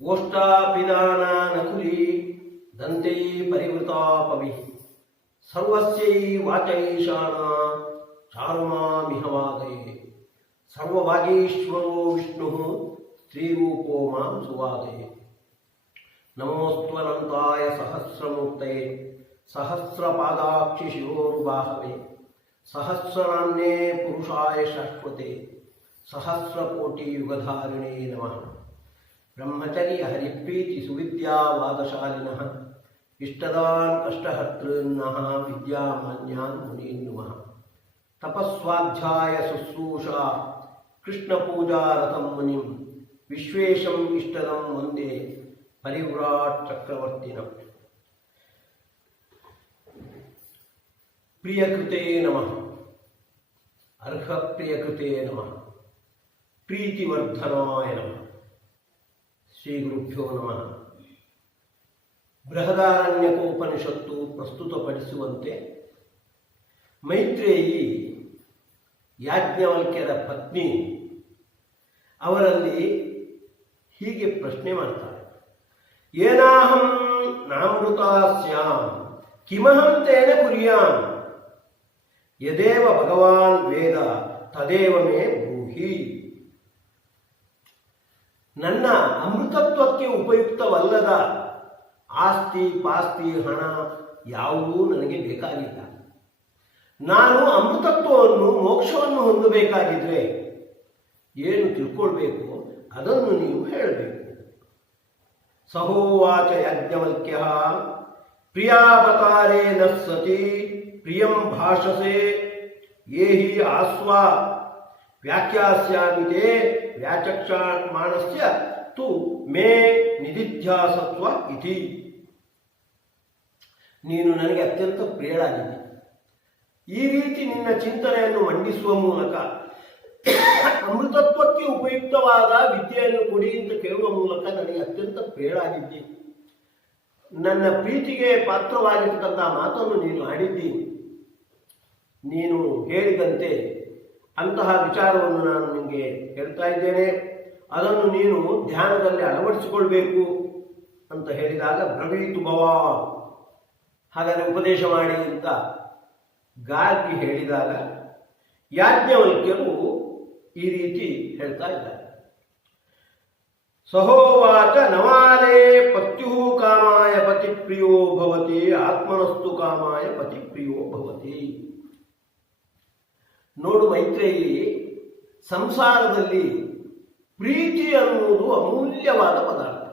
ಓಷ್ಟಾಪಿದಾನ ನಕುಲಿ ದಂತೆ ಪರಿವೃತಾ ಪವಿ ಸರ್ವಸ್ಯೈ ವಾಚೈಶಾನ ಚಾರುಮಾಮಿಹವಾದಯೇ ಸರ್ವಭಾಗೀಶ್ವರೋ ವಿಷ್ಣು ಸ್ತ್ರೀರೂಪೋ ಮಾಂ ಸುವಾದಯೇ ನಮೋಸ್ತ್ವನಂತಾಯ ಸಹಸ್ರಮೂರ್ತಯೇ ಸಹಸ್ರಪಾದಾಕ್ಷಿ ಶಿರೋರುಬಾಹವೇ ಸಹಸ್ರನಾಮ್ನೇ ಪುರುಷಾಯ ಶಾಶ್ವತೆ ಸಹಸ್ರಕೋಟಿ ಯುಗಧಾರಿಣೇ ನಮಃ ಬ್ರಹ್ಮಚರ್ಯ ಹರಿಪ್ರೀತಿ ಸುವಿದ್ಯಾವಾದಶಾಲಿನಃ ಇಷ್ಟದಾನ್ ಕಷ್ಟಹರ್ತೃನ್ನಃ ವಿದ್ಯಾಮಾನ್ಯಾನ್ ಮುನೀನ್ ನಮಃ ತಪಸ್ವಾಧ್ಯಾಯ ಶುಶ್ರೂಷಾ ಕೃಷ್ಣಪೂಜಾರತಂ ಮುನಿಂ ವಿಶ್ವೇಶಂ ಇಷ್ಟದಂ ವಂದೇ ಪರಿವ್ರಾಟ್ ಚಕ್ರವರ್ತಿನಂ. ಪ್ರಿಯಕೃತೆ ನಮಃ, ಅರ್ಹಪ್ರಿಯಕೃತೆ ನಮಃ, ಪ್ರೀತಿವರ್ಧನಾಯ ನಮಃ. ಶ್ರೀ ಗುರುಭ್ಯೋ ನಮಃ. ಬೃಹದಾರಣ್ಯಕೋಪನಿಷತ್ತು ಪ್ರಸ್ತುತಪಡಿಸುವಂತೆ ಮೈತ್ರೇಯಿ ಯಾಜ್ಞವಲ್ಕ್ಯರ ಪತ್ನಿ ಅವರಲ್ಲಿ ಹೀಗೆ ಪ್ರಶ್ನೆ ಮಾಡ್ತಾರೆ. ಏನಾಹಂ ನಾಮೃತಾ ಸ್ಯಾಂ ಕಿಮಹಂ ತೇನ ಕುರ್ಯಾಂ ಯದೇವ ಭಗವಾನ್ ವೇದ ತದೇವ ಮೇ ಬ್ರೂಹಿ. ನನ್ನ ಅಮೃತತ್ವಕ್ಕೆ ಉಪಯುಕ್ತವಲ್ಲದ ಆಸ್ತಿ ಪಾಸ್ತಿ ಹಣ ಯಾವುದೂ ನನಗೆ ಬೇಕಾಗಿಲ್ಲ. ನಾನು ಅಮೃತತ್ವವನ್ನು ಮೋಕ್ಷವನ್ನು ಹೊಂದಬೇಕಾಗಿದ್ರೆ ಏನು ತಿಳ್ಕೊಳ್ಬೇಕು ಅದನ್ನು ನೀವು ಹೇಳಬೇಕು. ಸಹೋವಾಚ ಯಾಜ್ಞವಲ್ಕ್ಯ ಪ್ರಿಯಾವತಾರೇ ನ ಸತಿ ಪ್ರಿಯಂ ಭಾಷಸೆ ಯೇ ಹಿ ಆಸ್ವಾ ವ್ಯಾಖ್ಯಾಸ್ಯಾಮಿತೆ ವ್ಯಾಚಕ್ಷಮಾಣಸ್ಯ ತು ಮೇ ನಿಧಿಧ್ಯಾಸತ್ವ ಇತಿ. ನೀನು ನನಗೆ ಅತ್ಯಂತ ಪ್ರಿಯಳಾಗಿದ್ದೆ. ಈ ರೀತಿ ನಿನ್ನ ಚಿಂತನೆಯನ್ನು ಮಂಡಿಸುವ ಮೂಲಕ ಅಮೃತತ್ವಕ್ಕೆ ಉಪಯುಕ್ತವಾದ ವಿದ್ಯೆಯನ್ನು ಕೊಡಿ ಅಂತ ಕೇಳುವ ಮೂಲಕ ನನಗೆ ಅತ್ಯಂತ ಪ್ರಿಯಳಾಗಿದ್ದಿ. ನನ್ನ ಪ್ರೀತಿಗೆ ಪಾತ್ರವಾಗಿರ್ತಕ್ಕಂಥ ಮಾತನ್ನು ನೀನು ಆಡಿದ್ದೀನಿ. ನೀನು ಹೇಳಿದಂತೆ ಅಂತಹ ವಿಚಾರವನ್ನು ನಾನು ನಿಮಗೆ ಹೇಳ್ತಾ ಇದ್ದೇನೆ. ಅದನ್ನು ನೀನು ಧ್ಯಾನದಲ್ಲಿ ಅಳವಡಿಸಿಕೊಳ್ಬೇಕು ಅಂತ ಹೇಳಿದಾಗ ಬ್ರವೀತು ಭವ, ಹಾಗಾದರೆ ಉಪದೇಶ ಮಾಡಿ ಅಂತ ಗಾರ್ಗಿ ಹೇಳಿದಾಗ ಯಾಜ್ಞವಲ್ಕ್ಯರು ಈ ರೀತಿ ಹೇಳ್ತಾ ಇದ್ದಾರೆ. ಸಹೋವಾಚ ನವಾಲೇ ಪತ್ಯು ಕಾಮಾಯ ಪತಿ ಪ್ರಿಯೋ ಭವತಿ ಆತ್ಮನಸ್ತು ಕಾಮಾಯ ಪತಿ ಪ್ರಿಯೋ ಭವತಿ. ನೋಡು ಮೈತ್ರೇಯಿ, ಸಂಸಾರದಲ್ಲಿ ಪ್ರೀತಿ ಅನ್ನುವುದು ಅಮೂಲ್ಯವಾದ ಪದಾರ್ಥ.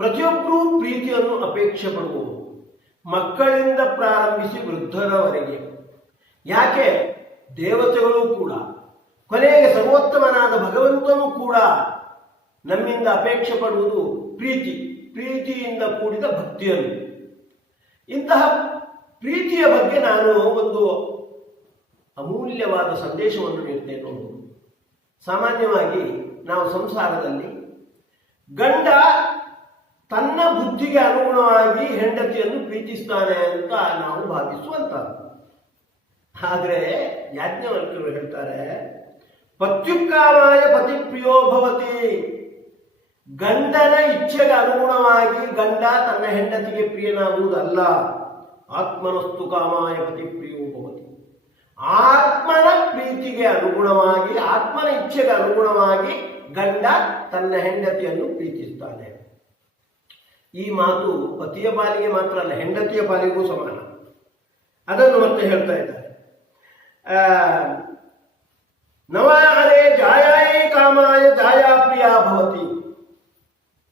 ಪ್ರತಿಯೊಬ್ಬರೂ ಪ್ರೀತಿಯನ್ನು ಅಪೇಕ್ಷೆ ಪಡುವುದು, ಮಕ್ಕಳಿಂದ ಪ್ರಾರಂಭಿಸಿ ವೃದ್ಧರವರೆಗೆ. ಯಾಕೆ? ದೇವತೆಗಳು ಕೂಡ, ಕೊನೆಗೆ ಸರ್ವೋತ್ತಮನಾದ ಭಗವಂತನೂ ಕೂಡ ನಮ್ಮಿಂದ ಅಪೇಕ್ಷೆ ಪಡುವುದು ಪ್ರೀತಿಯಿಂದ ಕೂಡಿದ ಭಕ್ತಿಯನ್ನು. ಇಂತಹ ಪ್ರೀತಿಯ ಬಗ್ಗೆ ನಾನು ಒಂದು ಅಮೂಲ್ಯವಾದ ಸಂದೇಶವನ್ನು ನೀಡ್ತೇನೆ ನೋಡು. ಸಾಮಾನ್ಯವಾಗಿ ನಾವು ಸಂಸಾರದಲ್ಲಿ ಗಂಡ ತನ್ನ ಬುದ್ಧಿಗೆ ಅನುಗುಣವಾಗಿ ಹೆಂಡತಿಯನ್ನು ಪ್ರೀತಿಸ್ತಾನೆ ಅಂತ ನಾವು ಭಾವಿಸುವಂಥದ್ದು. ಆದರೆ ಯಾಜ್ಞವಲ್ಕ್ಯರು ಹೇಳ್ತಾರೆ, ಪತ್ಯುಕಾಮಾಯ ಪತಿ ಪ್ರಿಯೋ ಭವತಿ. ಗಂಡನ ಇಚ್ಛೆಗೆ ಅನುಗುಣವಾಗಿ ಗಂಡ ತನ್ನ ಹೆಂಡತಿಗೆ ಪ್ರಿಯನಾಗುವುದಲ್ಲ. ಆತ್ಮನಸ್ತು ಕಾಮಾಯ ಪತಿ ಪ್ರಿಯೋ ಭವತಿ. ಆತ್ಮನ ಪ್ರೀತಿಗೆ ಅನುಗುಣವಾಗಿ, ಆತ್ಮನ ಇಚ್ಛೆಗೆ ಅನುಗುಣವಾಗಿ ಗಂಡ ತನ್ನ ಹೆಂಡತಿಯನ್ನು ಪ್ರೀತಿಸ್ತಾನೆ. ಈ ಮಾತು ಪತಿಯ ಪಾಲಿಗೆ ಮಾತ್ರ ಅಲ್ಲ, ಹೆಂಡತಿಯ ಪಾಲಿಗೂ ಸಮಾನ. ಅದನ್ನು ಮತ್ತೆ ಹೇಳ್ತಾ ಇದ್ದಾರೆ. ನವಾಹರೇ ಜಾಯಾಯೇ ಕಾಮಾಯ ಜಾಯಾ ಪ್ರಿಯ ಭವತಿ.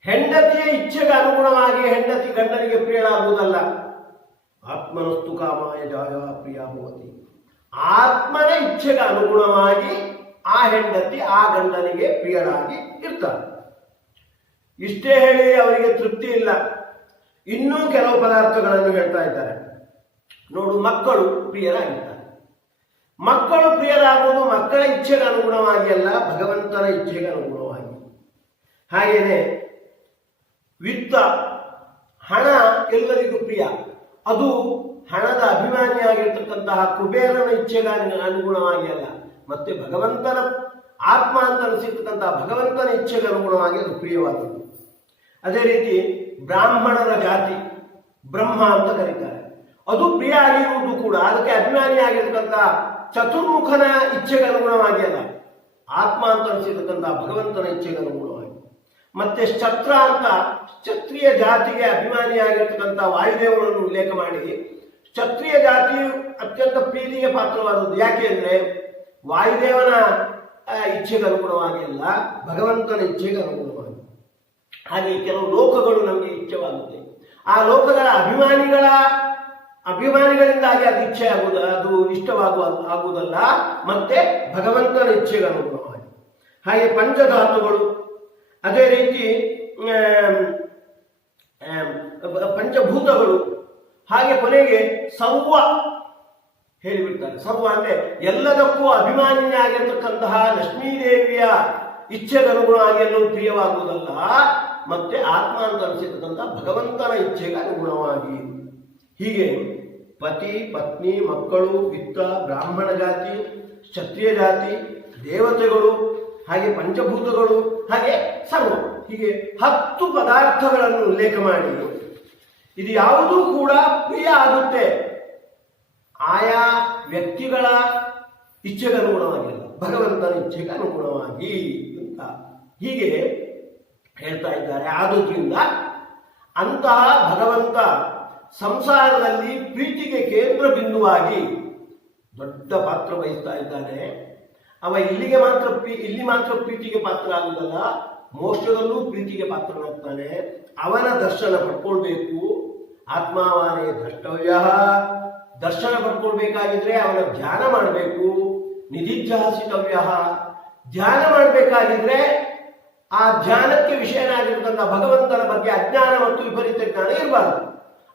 ಹೆಂಡತಿಯ ಇಚ್ಛೆಗೆ ಅನುಗುಣವಾಗಿ ಹೆಂಡತಿ ಗಂಡನಿಗೆ ಪ್ರಿಯಳಾಗುವುದಲ್ಲ. ಆತ್ಮನಸ್ತು ಕಾಮಾಯ ಜಾಯಾ ಪ್ರಿಯ ಭವತಿ. ಆತ್ಮನ ಇಚ್ಛೆಗೆ ಅನುಗುಣವಾಗಿ ಆ ಹೆಂಡತಿ ಆ ಗಂಡನಿಗೆ ಪ್ರಿಯಳಾಗಿ ಇರ್ತಾಳೆ. ಇಷ್ಟೇ ಹೇಳಿ ಅವರಿಗೆ ತೃಪ್ತಿ ಇಲ್ಲ, ಇನ್ನೂ ಕೆಲವು ಪದಾರ್ಥಗಳನ್ನು ಹೇಳ್ತಾ ಇದ್ದಾರೆ. ನೋಡು, ಮಕ್ಕಳು ಪ್ರಿಯರಾಗಿರ್ತಾರೆ. ಮಕ್ಕಳು ಪ್ರಿಯರಾಗುವುದು ಮಕ್ಕಳ ಇಚ್ಛೆಗೆ ಅನುಗುಣವಾಗಿ ಅಲ್ಲ, ಭಗವಂತನ ಇಚ್ಛೆಗೆ ಅನುಗುಣವಾಗಿ. ಹಾಗೆಯೇ ವಿತ್ತ, ಹಣ ಎಲ್ಲರಿಗೂ ಪ್ರಿಯ. ಅದು ಹಣದ ಅಭಿಮಾನಿಯಾಗಿರ್ತಕ್ಕಂತಹ ಕುಬೇರನ ಇಚ್ಛೆಗೆ ಅನುಗುಣವಾಗಿ ಅಲ್ಲ, ಮತ್ತೆ ಭಗವಂತನ ಆತ್ಮ ಅಂತ ಅನಿಸಿರ್ತಕ್ಕಂತಹ ಭಗವಂತನ ಇಚ್ಛೆಗೆ ಅನುಗುಣವಾಗಿ ಅದು ಪ್ರಿಯವಾದದ್ದು. ಅದೇ ರೀತಿ ಬ್ರಾಹ್ಮಣರ ಜಾತಿ ಬ್ರಹ್ಮ ಅಂತ ಕರೀತಾರೆ, ಅದು ಪ್ರಿಯ ಆಗಿರುವುದು ಕೂಡ ಅದಕ್ಕೆ ಅಭಿಮಾನಿಯಾಗಿರ್ತಕ್ಕಂಥ ಚತುರ್ಮುಖನ ಇಚ್ಛೆಗೆ ಅನುಗುಣವಾಗಿ ಅಲ್ಲ, ಆತ್ಮ ಅಂತ ಅನಿಸಿರ್ತಕ್ಕಂಥ ಭಗವಂತನ ಇಚ್ಛೆಗೆ ಅನುಗುಣವಾಗಿ. ಮತ್ತೆ ಕ್ಷತ್ರ ಅಂತ ಕ್ಷತ್ರಿಯ ಜಾತಿಗೆ ಅಭಿಮಾನಿಯಾಗಿರ್ತಕ್ಕಂಥ ವಾಯುದೇವನನ್ನು ಉಲ್ಲೇಖ ಮಾಡಿ, ಕ್ಷತ್ರಿಯ ಜಾತಿಯು ಅತ್ಯಂತ ಪ್ರೀತಿಗೆ ಪಾತ್ರವಾದದ್ದು. ಯಾಕೆ ಅಂದ್ರೆ ವಾಯುದೇವನ ಇಚ್ಛೆಗೆ ಅನುಗುಣವಾಗಿ ಅಲ್ಲ, ಭಗವಂತನ ಇಚ್ಛೆಗೆ ಅನುಗುಣವಾಗಿ. ಹಾಗೆ ಕೆಲವು ಲೋಕಗಳು ನಮಗೆ ಇಚ್ಛೆವಾಗುತ್ತೆ, ಆ ಲೋಕಗಳ ಅಭಿಮಾನಿಗಳಿಂದಾಗಿ ಅದು ಇಚ್ಛೆ ಅದು ಆಗುವುದಲ್ಲ, ಮತ್ತೆ ಭಗವಂತನ ಇಚ್ಛೆಗೆ ಅನುಗುಣವಾಗಿ. ಹಾಗೆ ಪಂಚಧಾತುಗಳು, ಅದೇ ರೀತಿ ಪಂಚಭೂತಗಳು, ಹಾಗೆ ಕೊನೆಗೆ ಸರ್ವ ಹೇಳಿಬಿಡ್ತಾರೆ. ಸರ್ವ ಅಂದ್ರೆ ಎಲ್ಲದಕ್ಕೂ ಅಭಿಮಾನಿನೇ ಆಗಿರ್ತಕ್ಕಂತಹ ಲಕ್ಷ್ಮೀದೇವಿಯ ಇಚ್ಛೆಗೆ ಅನುಗುಣವಾಗಿ ಎಲ್ಲವೂ ಪ್ರಿಯವಾಗುವುದಲ್ಲ, ಮತ್ತೆ ಆತ್ಮ ಅಂತ ಅನಿಸಿರ್ತಕ್ಕಂಥ ಭಗವಂತನ ಇಚ್ಛೆಗೆ ಅನುಗುಣವಾಗಿ. ಹೀಗೆ ಪತಿ ಪತ್ನಿ ಮಕ್ಕಳು ವಿತ್ತ ಬ್ರಾಹ್ಮಣ ಜಾತಿ ಕ್ಷತ್ರಿಯ ಜಾತಿ ದೇವತೆಗಳು ಹಾಗೆ ಪಂಚಭೂತಗಳು ಹಾಗೆ ಸರ್ವ, ಹೀಗೆ 10 ಪದಾರ್ಥಗಳನ್ನು ಉಲ್ಲೇಖ ಮಾಡಿ ಇದು ಯಾವುದೂ ಕೂಡ ಪ್ರಿಯ ಆಗುತ್ತೆ ಆಯಾ ವ್ಯಕ್ತಿಗಳ ಇಚ್ಛೆಗೆ ಅನುಗುಣವಾಗಿಲ್ಲ, ಭಗವಂತನ ಇಚ್ಛೆಗೆ ಅನುಗುಣವಾಗಿ ಅಂತ ಹೀಗೆ ಹೇಳ್ತಾ ಇದ್ದಾರೆ. ಆದುದರಿಂದ ಅಂತಹ ಭಗವಂತ ಸಂಸಾರದಲ್ಲಿ ಪ್ರೀತಿಗೆ ಕೇಂದ್ರ ಬಿಂದುವಾಗಿ ದೊಡ್ಡ ಪಾತ್ರ ವಹಿಸ್ತಾ ಇದ್ದಾನೆ. ಅವ ಇಲ್ಲಿ ಮಾತ್ರ ಪ್ರೀತಿಗೆ ಪಾತ್ರ ಆಗುವುದಲ್ಲ, ಮೋಕ್ಷದಲ್ಲೂ ಪ್ರೀತಿಗೆ ಪಾತ್ರನಾಗ್ತಾನೆ. ಅವನ ದರ್ಶನ ಪಡ್ಕೊಳ್ಬೇಕು. ಆತ್ಮಾವಾನೇ ದ್ರಷ್ಟವ್ಯ, ದರ್ಶನ ಪಡ್ಕೊಳ್ಬೇಕಾಗಿದ್ರೆ ಅವನ ಧ್ಯಾನ ಮಾಡಬೇಕು. ನಿಧಿಧ್ಯಾಸಿತವ್ಯ, ಧ್ಯಾನ ಮಾಡಬೇಕಾಗಿದ್ರೆ ಆ ಧ್ಯಾನಕ್ಕೆ ವಿಷಯನಾಗಿರ್ತಕ್ಕಂಥ ಭಗವಂತನ ಬಗ್ಗೆ ಅಜ್ಞಾನ ಮತ್ತು ವಿಪರೀತ ಜ್ಞಾನ ಇರಬಾರದು.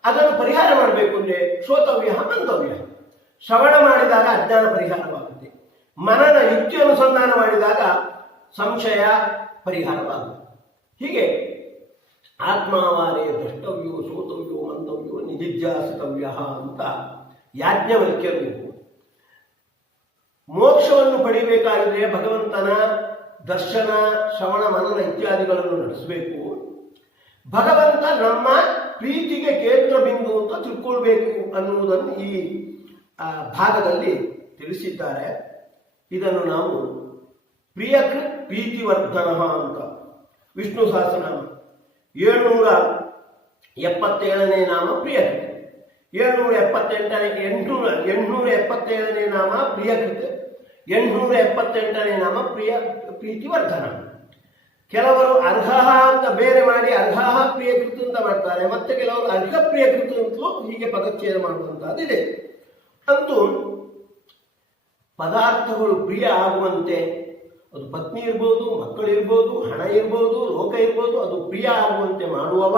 ಅದನ್ನು ಪರಿಹಾರ ಮಾಡಬೇಕು ಅಂದ್ರೆ ಶ್ರೋತವ್ಯ ಮಂತವ್ಯ, ಶ್ರವಣ ಮಾಡಿದಾಗ ಅಜ್ಞಾನ ಪರಿಹಾರವಾಗುತ್ತೆ, ಮನನ ಯುಕ್ತಿ ಅನುಸಂಧಾನ ಮಾಡಿದಾಗ ಸಂಶಯ ಪರಿಹಾರವಾಗುತ್ತೆ. ಹೀಗೆ ಆತ್ಮಾವಾರೇ ದ್ರಷ್ಟವ್ಯೋ ಶ್ರೋತವ್ಯೋ ಮಂತವ್ಯೋ ನಿಧಿಧ್ಯಾಸಿತವ್ಯ ಅಂತ ಯಾಜ್ಞವಲ್ಕ್ಯರು ಮೋಕ್ಷವನ್ನು ಪಡಿಬೇಕಾಗಿದ್ರೆ ಭಗವಂತನ ದರ್ಶನ ಶ್ರವಣ ಮನನ ಇತ್ಯಾದಿಗಳನ್ನು ನಡೆಸಬೇಕು. ಭಗವಂತ ನಮ್ಮ ಪ್ರೀತಿಗೆ ಕೇಂದ್ರ ಬಿಂದು ಅಂತ ತಿಳ್ಕೊಳ್ಬೇಕು ಅನ್ನುವುದನ್ನು ಈ ಭಾಗದಲ್ಲಿ ತಿಳಿಸಿದ್ದಾರೆ. ಇದನ್ನು ನಾವು ಪ್ರಿಯಕೃತ್ ಪ್ರೀತಿವರ್ಧನ ಅಂತ ವಿಷ್ಣು ಸಹಸ್ರನಾಮ 777ನೇ ನಾಮ ಪ್ರಿಯಕೃತ್, 877ನೇ ನಾಮ ಪ್ರಿಯಕೃತ್, 878ನೇ ನಾಮ ಪ್ರೀತಿವರ್ಧನ. ಕೆಲವರು ಅರ್ಹ ಅಂತ ಬೇರೆ ಮಾಡಿ ಅರ್ಹ ಪ್ರಿಯಕೃತ ಅಂತ ಮಾಡ್ತಾರೆ, ಮತ್ತೆ ಕೆಲವರು ಅರ್ಹ ಪ್ರಿಯಕೃತ ಅಂತಲೂ ಹೀಗೆ ಪದಚ್ಛೇದ ಮಾಡುವಂತಹದ್ದಿದೆ. ಅಂತೂ ಪದಾರ್ಥಗಳು ಪ್ರಿಯ ಆಗುವಂತೆ, ಅದು ಪತ್ನಿ ಇರ್ಬೋದು, ಮಕ್ಕಳಿರ್ಬೋದು, ಹಣ ಇರ್ಬೋದು, ಲೋಕ ಇರ್ಬೋದು, ಅದು ಪ್ರಿಯ ಆಗುವಂತೆ ಮಾಡುವವ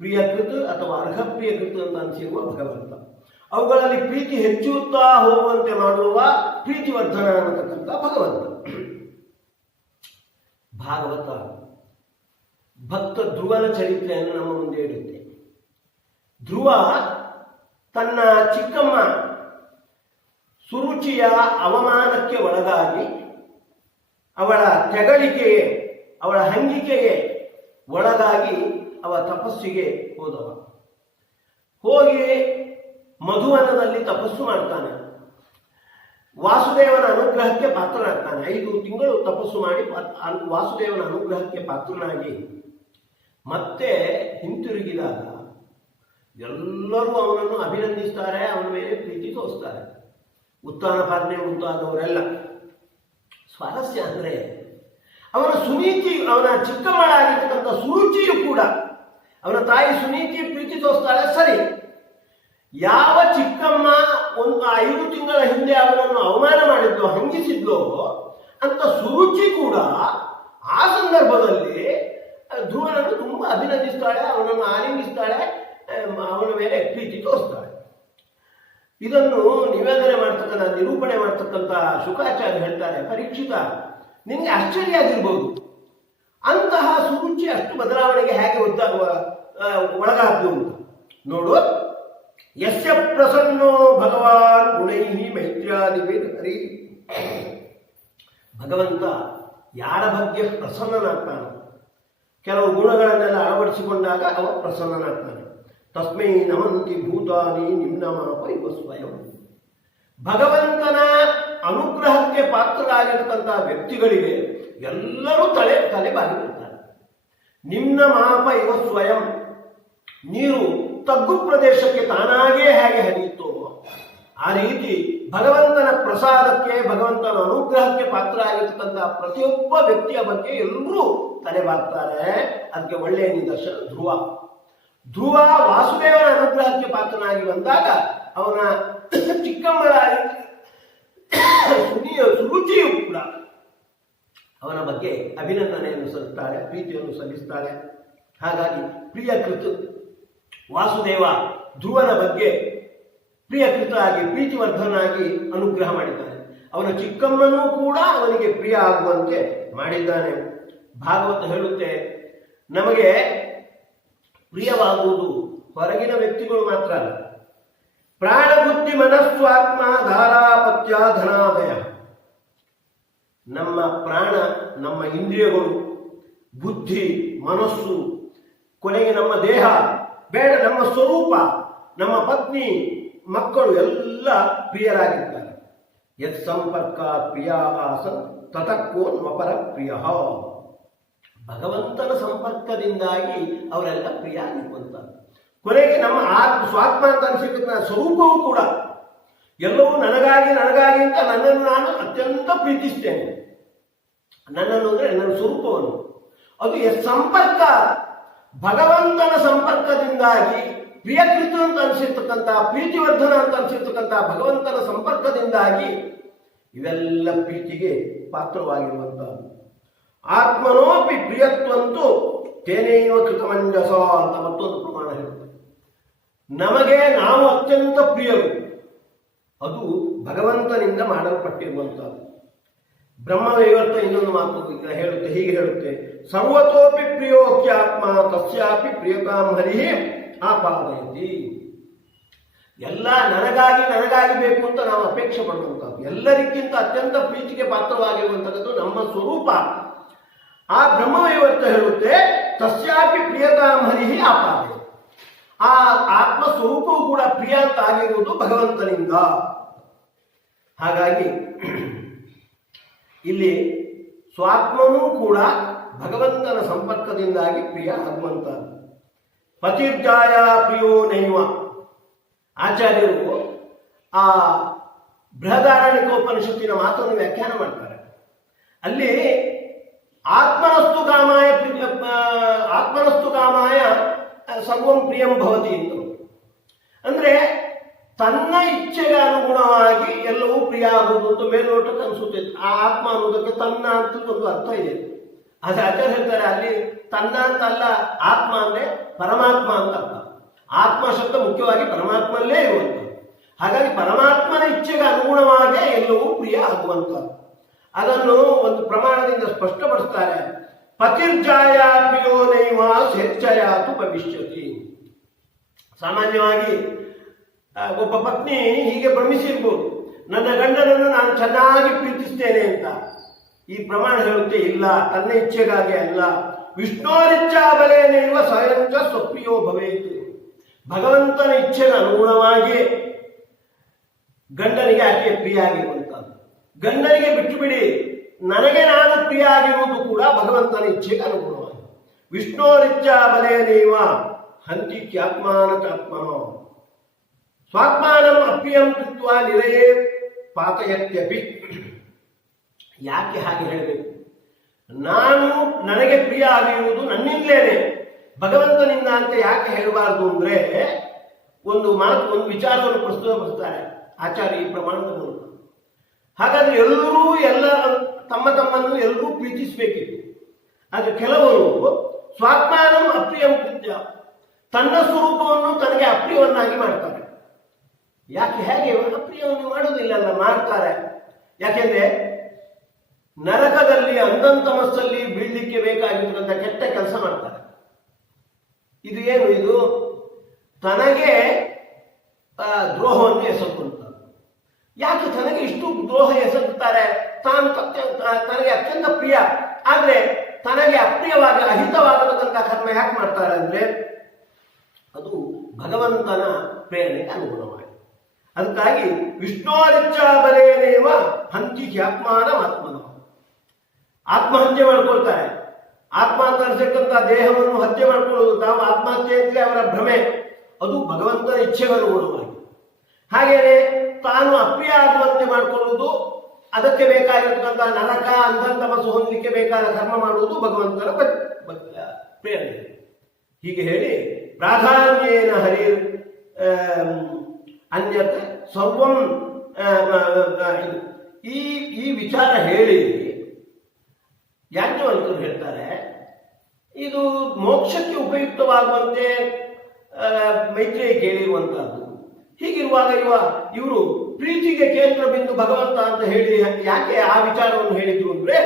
ಪ್ರಿಯಕೃತ ಅಥವಾ ಅರ್ಹ ಪ್ರಿಯಕೃತ ಅಂತ ಅನಿಸಿರುವ ಭಗವಂತ. ಅವುಗಳಲ್ಲಿ ಪ್ರೀತಿ ಹೆಚ್ಚುತ್ತಾ ಹೋಗುವಂತೆ ಮಾಡುವ ಪ್ರೀತಿವರ್ಧನ ಅನ್ನತಕ್ಕಂಥ ಭಗವಂತ. ಭಾಗವತ ಭಕ್ತ ಧ್ರುವನ ಚರಿತ್ರೆಯನ್ನು ನಮ್ಮ ಮುಂದೆ ಇಡುತ್ತೆ. ಧ್ರುವ ತನ್ನ ಚಿಕ್ಕಮ್ಮ ಸುರುಚಿಯ ಅವಮಾನಕ್ಕೆ ಒಳಗಾಗಿ, ಅವಳ ತೆಗಳಿಕೆಗೆ, ಅವಳ ಹಂಗಿಕೆಗೆ ಒಳಗಾಗಿ ಅವ ತಪಸ್ಸಿಗೆ ಹೋದವ. ಹೋಗಿ ಮಧುವನದಲ್ಲಿ ತಪಸ್ಸು ಮಾಡ್ತಾನೆ. ವಾಸುದೇವನ ಅನುಗ್ರಹಕ್ಕೆ ಪಾತ್ರನಾಗ್ತಾನೆ. 5 ತಿಂಗಳು ತಪಸ್ಸು ಮಾಡಿ ವಾಸುದೇವನ ಅನುಗ್ರಹಕ್ಕೆ ಪಾತ್ರನಾಗಿ ಮತ್ತೆ ಹಿಂತಿರುಗಿದಾಗ ಎಲ್ಲರೂ ಅವನನ್ನು ಅಭಿನಂದಿಸ್ತಾರೆ, ಅವನ ಮೇಲೆ ಪ್ರೀತಿ ತೋರಿಸ್ತಾರೆ. ಉತ್ತಾನಪಾದನೆ ಮುಂತಾದವರೆಲ್ಲ. ಸ್ವಾರಸ್ಯ ಅಂದ್ರೆ ಅವನ ಸುನೀತಿ, ಅವನ ಚಿಕ್ಕಮ್ಮಳಾಗಿರ್ತಕ್ಕಂಥ ಸುರುಚಿಯು ಕೂಡ, ಅವನ ತಾಯಿ ಸುನೀತಿ ಪ್ರೀತಿ ತೋರಿಸ್ತಾಳೆ ಸರಿ. ಯಾವ ಚಿಕ್ಕಮ್ಮ 5 ತಿಂಗಳ ಹಿಂದೆ ಅವನನ್ನು ಅವಮಾನ ಮಾಡಿದ್ಲು, ಹಂಗಿಸಿದ್ಲು ಅಂತ ಸುರುಚಿ ಕೂಡ ಆ ಸಂದರ್ಭದಲ್ಲಿ ಧ್ರುವನನ್ನು ತುಂಬಾ ಅಭಿನಂದಿಸ್ತಾಳೆ, ಅವನನ್ನು ಆಲಿಂಗಿಸ್ತಾಳೆ, ಅವನ ಮೇಲೆ ಪ್ರೀತಿ ತೋರಿಸ್ತಾಳೆ. ಇದನ್ನು ನಿರೂಪಣೆ ಮಾಡ್ತಕ್ಕಂಥ ಶುಕಾಚಾರ್ಯ ಹೇಳ್ತಾರೆ, ಪರೀಕ್ಷಿತ ನಿನಗೆ ಆಶ್ಚರ್ಯ ಆಗಿರ್ಬೋದು, ಅಂತಹ ಸುರುಚಿ ಅಷ್ಟು ಬದಲಾವಣೆಗೆ ಹೇಗೆ ಒಳಗಾದ್ದು ಅಂತ ನೋಡು. ಯಸ್ಯ ಪ್ರಸನ್ನೋ ಭಗವಾನ್ ಗುಣೈಹಿ ಮೈತ್ರ್ಯಾದಿವೇದ ಹರಿ. ಭಗವಂತ ಯಾರ ಬಗ್ಗೆ ಪ್ರಸನ್ನನಾಗ್ತಾನೋ, ಕೆಲವು ಗುಣಗಳನ್ನೆಲ್ಲ ಅಳವಡಿಸಿಕೊಂಡಾಗ ಅವ ಪ್ರಸನ್ನನಾಗ್ತಾನೆ. ತಸ್ಮೈ ನಮಂತಿ ಭೂತಾನಿ ನಿಮ್ನಮಾಪ ಇವ ಸ್ವಯಂ. ಭಗವಂತನ ಅನುಗ್ರಹಕ್ಕೆ ಪಾತ್ರರಾಗಿರ್ತಕ್ಕಂತಹ ವ್ಯಕ್ತಿಗಳಿಗೆ ಎಲ್ಲರೂ ತಲೆ ಬಾಗಿಬಿಡ್ತಾರೆ. ನಿಮ್ನ ಮಾಪ ಇವ ಸ್ವಯಂ. ನೀರು ತಗ್ಗು ಪ್ರದೇಶಕ್ಕೆ ತಾನಾಗೇ ಹೇಗೆ ಹರಿಯುತ್ತೋ ಆ ರೀತಿ ಭಗವಂತನ ಪ್ರಸಾದಕ್ಕೆ, ಭಗವಂತನ ಅನುಗ್ರಹಕ್ಕೆ ಪಾತ್ರ ಆಗಿರ್ತಕ್ಕಂತಹ ಪ್ರತಿಯೊಬ್ಬ ವ್ಯಕ್ತಿಯ ಬಗ್ಗೆ ಎಲ್ಲರೂ ತಲೆಬಾಗ್ತಾರೆ. ಅದಕ್ಕೆ ಒಳ್ಳೆಯ ನಿದರ್ಶನ ಧ್ರುವ ವಾಸುದೇವನ ಅನುಗ್ರಹಕ್ಕೆ ಪಾತ್ರನಾಗಿ ಬಂದಾಗ ಅವನ ಚಿಕ್ಕಮ್ಮಳಾಗಿ ಸುರುಚಿಯು ಕೂಡ ಅವನ ಬಗ್ಗೆ ಅಭಿನಂದನೆಯನ್ನು ಸಲ್ಲಿಸ್ತಾಳೆ, ಪ್ರೀತಿಯನ್ನು ಸಲ್ಲಿಸ್ತಾಳೆ. ಹಾಗಾಗಿ ಪ್ರಿಯಕೃತ ವಾಸುದೇವ ಧ್ರುವನ ಬಗ್ಗೆ ಪ್ರಿಯಕೃತ ಆಗಿ ಪ್ರೀತಿವರ್ಧನಾಗಿ ಅನುಗ್ರಹ ಮಾಡಿದ್ದಾನೆ. ಅವನ ಚಿಕ್ಕಮ್ಮನೂ ಕೂಡ ಅವನಿಗೆ ಪ್ರಿಯ ಆಗುವಂತೆ ಮಾಡಿದ್ದಾನೆ. ಭಾಗವತ ಹೇಳುತ್ತೆ, ನಮಗೆ ಪ್ರಿಯವಾಗುವುದು ಹೊರಗಿನ ವ್ಯಕ್ತಿಗಳು ಮಾತ್ರ ಅಲ್ಲ, ಪ್ರಾಣ ಬುದ್ಧಿ ಮನಸ್ಸು ಆತ್ಮ ಧಾರಾಪತ್ಯ ಧನಾದಯ. ನಮ್ಮ ಪ್ರಾಣ, ನಮ್ಮ ಇಂದ್ರಿಯಗಳು, ಬುದ್ಧಿ, ಮನಸ್ಸು, ಕೊನೆಗೆ ನಮ್ಮ ದೇಹ, ಬೇಡ ನಮ್ಮ ಸ್ವರೂಪ, ನಮ್ಮ ಪತ್ನಿ, ಮಕ್ಕಳು ಎಲ್ಲ ಪ್ರಿಯರಾಗಿದ್ದಾರೆ. ಯತ್ ಸಂಪರ್ಕ ಪ್ರಿಯ ಆಸನ್ ತತಕ್ಕೋನ್ವಪರ ಪ್ರಿಯ. ಭಗವಂತನ ಸಂಪರ್ಕದಿಂದಾಗಿ ಅವರೆಲ್ಲ ಪ್ರಿಯ ಆಗಿರುವಂತಾರೆ. ಕೊನೆಗೆ ನಮ್ಮ ಸ್ವಾತ್ಮ ಅಂತ ಅನಿಸಿದ ಸ್ವರೂಪವೂ ಕೂಡ ಎಲ್ಲವೂ ನನಗಾಗಿ ಅಂತ ನನ್ನನ್ನು ನಾನು ಅತ್ಯಂತ ಪ್ರೀತಿಸ್ತೇನೆ. ನನ್ನನ್ನು ಅಂದರೆ ನನ್ನ ಸ್ವರೂಪವನ್ನು. ಅದು ಸಂಪರ್ಕ, ಭಗವಂತನ ಸಂಪರ್ಕದಿಂದಾಗಿ ಪ್ರಿಯಕೃತ ಅಂತ ಅನಿಸಿರ್ತಕ್ಕಂಥ, ಪ್ರೀತಿವರ್ಧನ ಅಂತ ಅನಿಸಿರ್ತಕ್ಕಂಥ ಭಗವಂತನ ಸಂಪರ್ಕದಿಂದಾಗಿ ಇವೆಲ್ಲ ಪ್ರೀತಿಗೆ ಪಾತ್ರವಾಗಿರುವಂತಹ ಆತ್ಮನೋಪಿ ಪ್ರಿಯತ್ವಂತೂ ತೇನೇವ ಕೃತಮಂಜಸ ಅಂತ ಮತ್ತೊಂದು ಪ್ರಮಾಣ ಹೇಳುತ್ತೆ. ನಮಗೆ ನಾವು ಅತ್ಯಂತ ಪ್ರಿಯರು, ಅದು ಭಗವಂತನಿಂದ ಮಾಡಲ್ಪಟ್ಟಿರುವಂಥದ್ದು. ಬ್ರಹ್ಮವೈವರ್ತ ಇನ್ನೊಂದು ಮಾತು ಹೇಳುತ್ತೆ, ಹೀಗೆ ಹೇಳುತ್ತೆ, ಸರ್ವತೋಪಿ ಪ್ರಿಯೋಕ್ಯಾತ್ಮ ತಸ್ಯಾಪಿ ಪ್ರಿಯತಾಂ ಹರಿಹಿ ಆಪಾದಯತಿ. ಎಲ್ಲ ನನಗಾಗಿ ಬೇಕು ಅಂತ ನಾವು ಅಪೇಕ್ಷೆ ಪಡುವಂಥದ್ದು. ಎಲ್ಲರಿಗಿಂತ ಅತ್ಯಂತ ಪ್ರೀತಿಗೆ ಪಾತ್ರವಾಗಿರುವಂಥದ್ದು ನಮ್ಮ ಸ್ವರೂಪ. ಆ ಬ್ರಹ್ಮವೈವರ್ತ ಹೇಳುತ್ತೆ, ತಸ್ಯಾಪಿ ಪ್ರಿಯತಾಂ ಹರಿಹಿ ಆಪಾದಯತಿ. ಆ ಆತ್ಮ ಸ್ವರೂಪವು ಕೂಡ ಪ್ರಿಯ ಅಂತ ಆಗಿರುವುದು ಭಗವಂತನಿಂದ. ಹಾಗಾಗಿ ಇಲ್ಲಿ ಸ್ವಾತ್ಮನೂ ಕೂಡ ಭಗವಂತನ ಸಂಪರ್ಕದಿಂದಾಗಿ ಪ್ರಿಯ ಆಗುವಂತಹದ್ದು. ಪತಿರ್ಜಾಯ ಪ್ರಿಯೋ ನೈವ. ಆಚಾರ್ಯರು ಆ ಬೃಹದಾರಣ್ಯಕೋಪನಿಷತ್ತಿನ ಮಾತನ್ನು ವ್ಯಾಖ್ಯಾನ ಮಾಡ್ತಾರೆ. ಅಲ್ಲಿ ಆತ್ಮನಸ್ತು ಕಾಮಾಯ ಸರ್ವಂ ಪ್ರಿಯಂ ಭವತಿ ಅಂತ. ಅಂದ್ರೆ ತನ್ನ ಇಚ್ಛೆಗೆ ಅನುಗುಣವಾಗಿ ಎಲ್ಲವೂ ಪ್ರಿಯ ಆಗುವುದು ಅಂತ ಮೇಲ್ನೋಟಕ್ಕೆ ಅನಿಸುತ್ತೆ. ಆ ಆತ್ಮ ಅನ್ನೋದಕ್ಕೆ ತನ್ನ ಅಂತ ಒಂದು ಅರ್ಥ ಇದೆ. ಆದ್ರೆ ಆಚಾರ್ಯ ಹೇಳ್ತಾರೆ, ಅಲ್ಲಿ ತನ್ನ ಅಂತ ಅಲ್ಲ, ಆತ್ಮ ಅಂದ್ರೆ ಪರಮಾತ್ಮ ಅಂತ ಅರ್ಥ. ಆತ್ಮ ಶಬ್ದ ಮುಖ್ಯವಾಗಿ ಪರಮಾತ್ಮಲ್ಲೇ ಇರುವಂಥದ್ದು. ಹಾಗಾಗಿ ಪರಮಾತ್ಮನ ಇಚ್ಛೆಗೆ ಅನುಗುಣವಾಗೇ ಎಲ್ಲವೂ ಪ್ರಿಯ ಆಗುವಂಥದ್ದು. ಅದನ್ನು ಒಂದು ಪ್ರಮಾಣದಿಂದ ಸ್ಪಷ್ಟಪಡಿಸ್ತಾರೆ. ಪತಿರ್ಜಾಯ ಪ್ರಿಯೋ ನೈವ ಸ್ವೇಚ್ಛಯಾತು ಭವಿಷ್ಯತಿ. ಸಾಮಾನ್ಯವಾಗಿ ಒಬ್ಬ ಪತ್ನಿ ಹೀಗೆ ಭ್ರಮಿಸಿರ್ಬೋದು, ನನ್ನ ಗಂಡನನ್ನು ನಾನು ಚೆನ್ನಾಗಿ ಪ್ರೀತಿಸ್ತೇನೆ ಅಂತ. ಈ ಪ್ರಮಾಣ ಹೇಳುತ್ತೆ, ಇಲ್ಲ, ತನ್ನ ಇಚ್ಛೆಗಾಗಿ ಅಲ್ಲ. ವಿಷ್ಣೋರಿಚ್ಛಾ ಬಲೇನೈವ ಸ್ವಯಂಚ ಸ್ವಪ್ರಿಯೋ ಭವೇತ್. ಭಗವಂತನ ಇಚ್ಛೆಗೆ ಅನುಗುಣವಾಗಿ ಗಂಡನಿಗೆ ಆಕೆ ಪ್ರಿಯ ಆಗಿರುವಂತದ್ದು. ಗಂಡನಿಗೆ ಬಿಟ್ಟು ಬಿಡಿ, ನನಗೆ ನಾನು ಪ್ರಿಯ ಆಗಿರುವುದು ಕೂಡ ಭಗವಂತನ ಇಚ್ಛೆಗೆ ಅನುಗುಣವಾಗಿ. ವಿಷ್ಣೋರಿಚ್ಛಾ ಬಲೇನೈವ ಹಂತಿ ಕ್ಯಾತ್ಮಾನತಾತ್ಮನೋ ಸ್ವಾತ್ಮಾನಂ ಅಪ್ರಿಯಂ ಕೃತ್ವ ನಿರಯೇ ಪಾತಯತ್ಯಪಿ. ಯಾಕೆ ಹಾಗೆ ಹೇಳಬೇಕು? ನನಗೆ ಪ್ರಿಯ ಆಗಿರುವುದು ನನ್ನಿಂದಲೇನೆ, ಭಗವಂತನಿಂದ ಅಂತ ಯಾಕೆ ಹೇಳಬಾರ್ದು ಅಂದ್ರೆ ಒಂದು ವಿಚಾರವನ್ನು ಪ್ರಸ್ತುತಪಡಿಸ್ತಾರೆ ಆಚಾರ್ಯ ಈ ಪ್ರಮಾಣದ ಮೂಲಕ. ಹಾಗಾದ್ರೆ ತಮ್ಮನ್ನು ಎಲ್ಲರೂ ಪ್ರೀತಿಸಬೇಕಿತ್ತು. ಆದ್ರೆ ಕೆಲವರು ಸ್ವಾತ್ಮಾನಂ ಅಪ್ರಿಯಂ ಕೃತ್ಯ, ತನ್ನ ಸ್ವರೂಪವನ್ನು ತನಗೆ ಅಪ್ರಿಯವನ್ನಾಗಿ ಮಾಡ್ತಾರೆ. ಹೇಗೆ ಅಪ್ರಿಯವನ್ನು ಮಾಡುವುದಿಲ್ಲ, ಮಾಡ್ತಾರೆ. ಯಾಕೆಂದ್ರೆ ನರಕದಲ್ಲಿ ಅಂಧಂತಮಸ್ಸಲ್ಲಿ ಬೀಳ್ಲಿಕ್ಕೆ ಬೇಕಾಗಿರ್ತಕ್ಕಂಥ ಕೆಟ್ಟ ಕೆಲಸ ಮಾಡ್ತಾರೆ. ಇದು ಏನು? ಇದು ತನಗೆ ದ್ರೋಹವನ್ನು ಎಸಗುವಂತ. ಯಾಕೆ ತನಗೆ ಇಷ್ಟು ದ್ರೋಹ ಎಸಗುತ್ತಾರೆ? ತನಗೆ ಅತ್ಯಂತ ಪ್ರಿಯ, ಆದ್ರೆ ತನಗೆ ಅಪ್ರಿಯವಾಗಿ ಅಹಿತವಾಗತಕ್ಕಂಥ ಕರ್ಮ ಯಾಕೆ ಮಾಡ್ತಾರೆ ಅಂದ್ರೆ ಅದು ಭಗವಂತನ ಪ್ರೇರಣೆಗೆ ಅನುಗುಣವಾಗಿ. ಅದಕ್ಕಾಗಿ ವಿಷ್ಣೋರಿಚ್ಛಾ ಬಲೇನೇವ ಹಂತಿ ಹ್ಯಾತ್ಮಾನ ಆತ್ಮನ, ಆತ್ಮಹತ್ಯೆ ಮಾಡ್ಕೊಳ್ತಾರೆ. ಆತ್ಮ ಅಂತ ಅನಿಸತಕ್ಕಂಥ ದೇಹವನ್ನು ಹತ್ಯೆ ಮಾಡ್ಕೊಳ್ಳುವುದು ತಾವು ಆತ್ಮಹತ್ಯೆ ಅಂತಲೇ ಅವರ ಭ್ರಮೆ, ಅದು ಭಗವಂತನ ಇಚ್ಛೆಗೆ ಅನುಗುಣವಾಗಿ. ಹಾಗೆಯೇ ತಾನು ಅಪ್ರಿಯ ಆಗುವಂತೆ ಮಾಡಿಕೊಳ್ಳುವುದು, ಅದಕ್ಕೆ ಬೇಕಾಗಿರ್ತಕ್ಕಂಥ ನರಕ ಅಂಧಂತಮಸ್ಸು ಹೊಂದಲಿಕ್ಕೆ ಬೇಕಾದ ಕರ್ಮ ಮಾಡುವುದು ಭಗವಂತನ ಪ್ರೇರಣೆ. ಹೀಗೆ ಹೇಳಿ ಪ್ರಾಧಾನ್ಯೇನ ಹರಿ ಅನ್ಯತ್ ಸರ್ವಂ ಈ ವಿಚಾರ ಹೇಳಿ ಯಾಜ್ಞವಲ್ಕ್ಯರು ಹೇಳ್ತಾರೆ, ಇದು ಮೋಕ್ಷಕ್ಕೆ ಉಪಯುಕ್ತವಾಗುವಂತೆ ಮೈತ್ರೇಯಿ ಕೇಳಿರುವಂತಹದ್ದು. ಹೀಗಿರುವಾಗ ಇವರು ಪ್ರೀತಿಗೆ ಕೇಂದ್ರ ಬಿಂದು ಭಗವಂತ ಅಂತ ಹೇಳಿ ಯಾಕೆ ಆ ವಿಚಾರವನ್ನು ಹೇಳಿದ್ರು ಅಂದ್ರೆ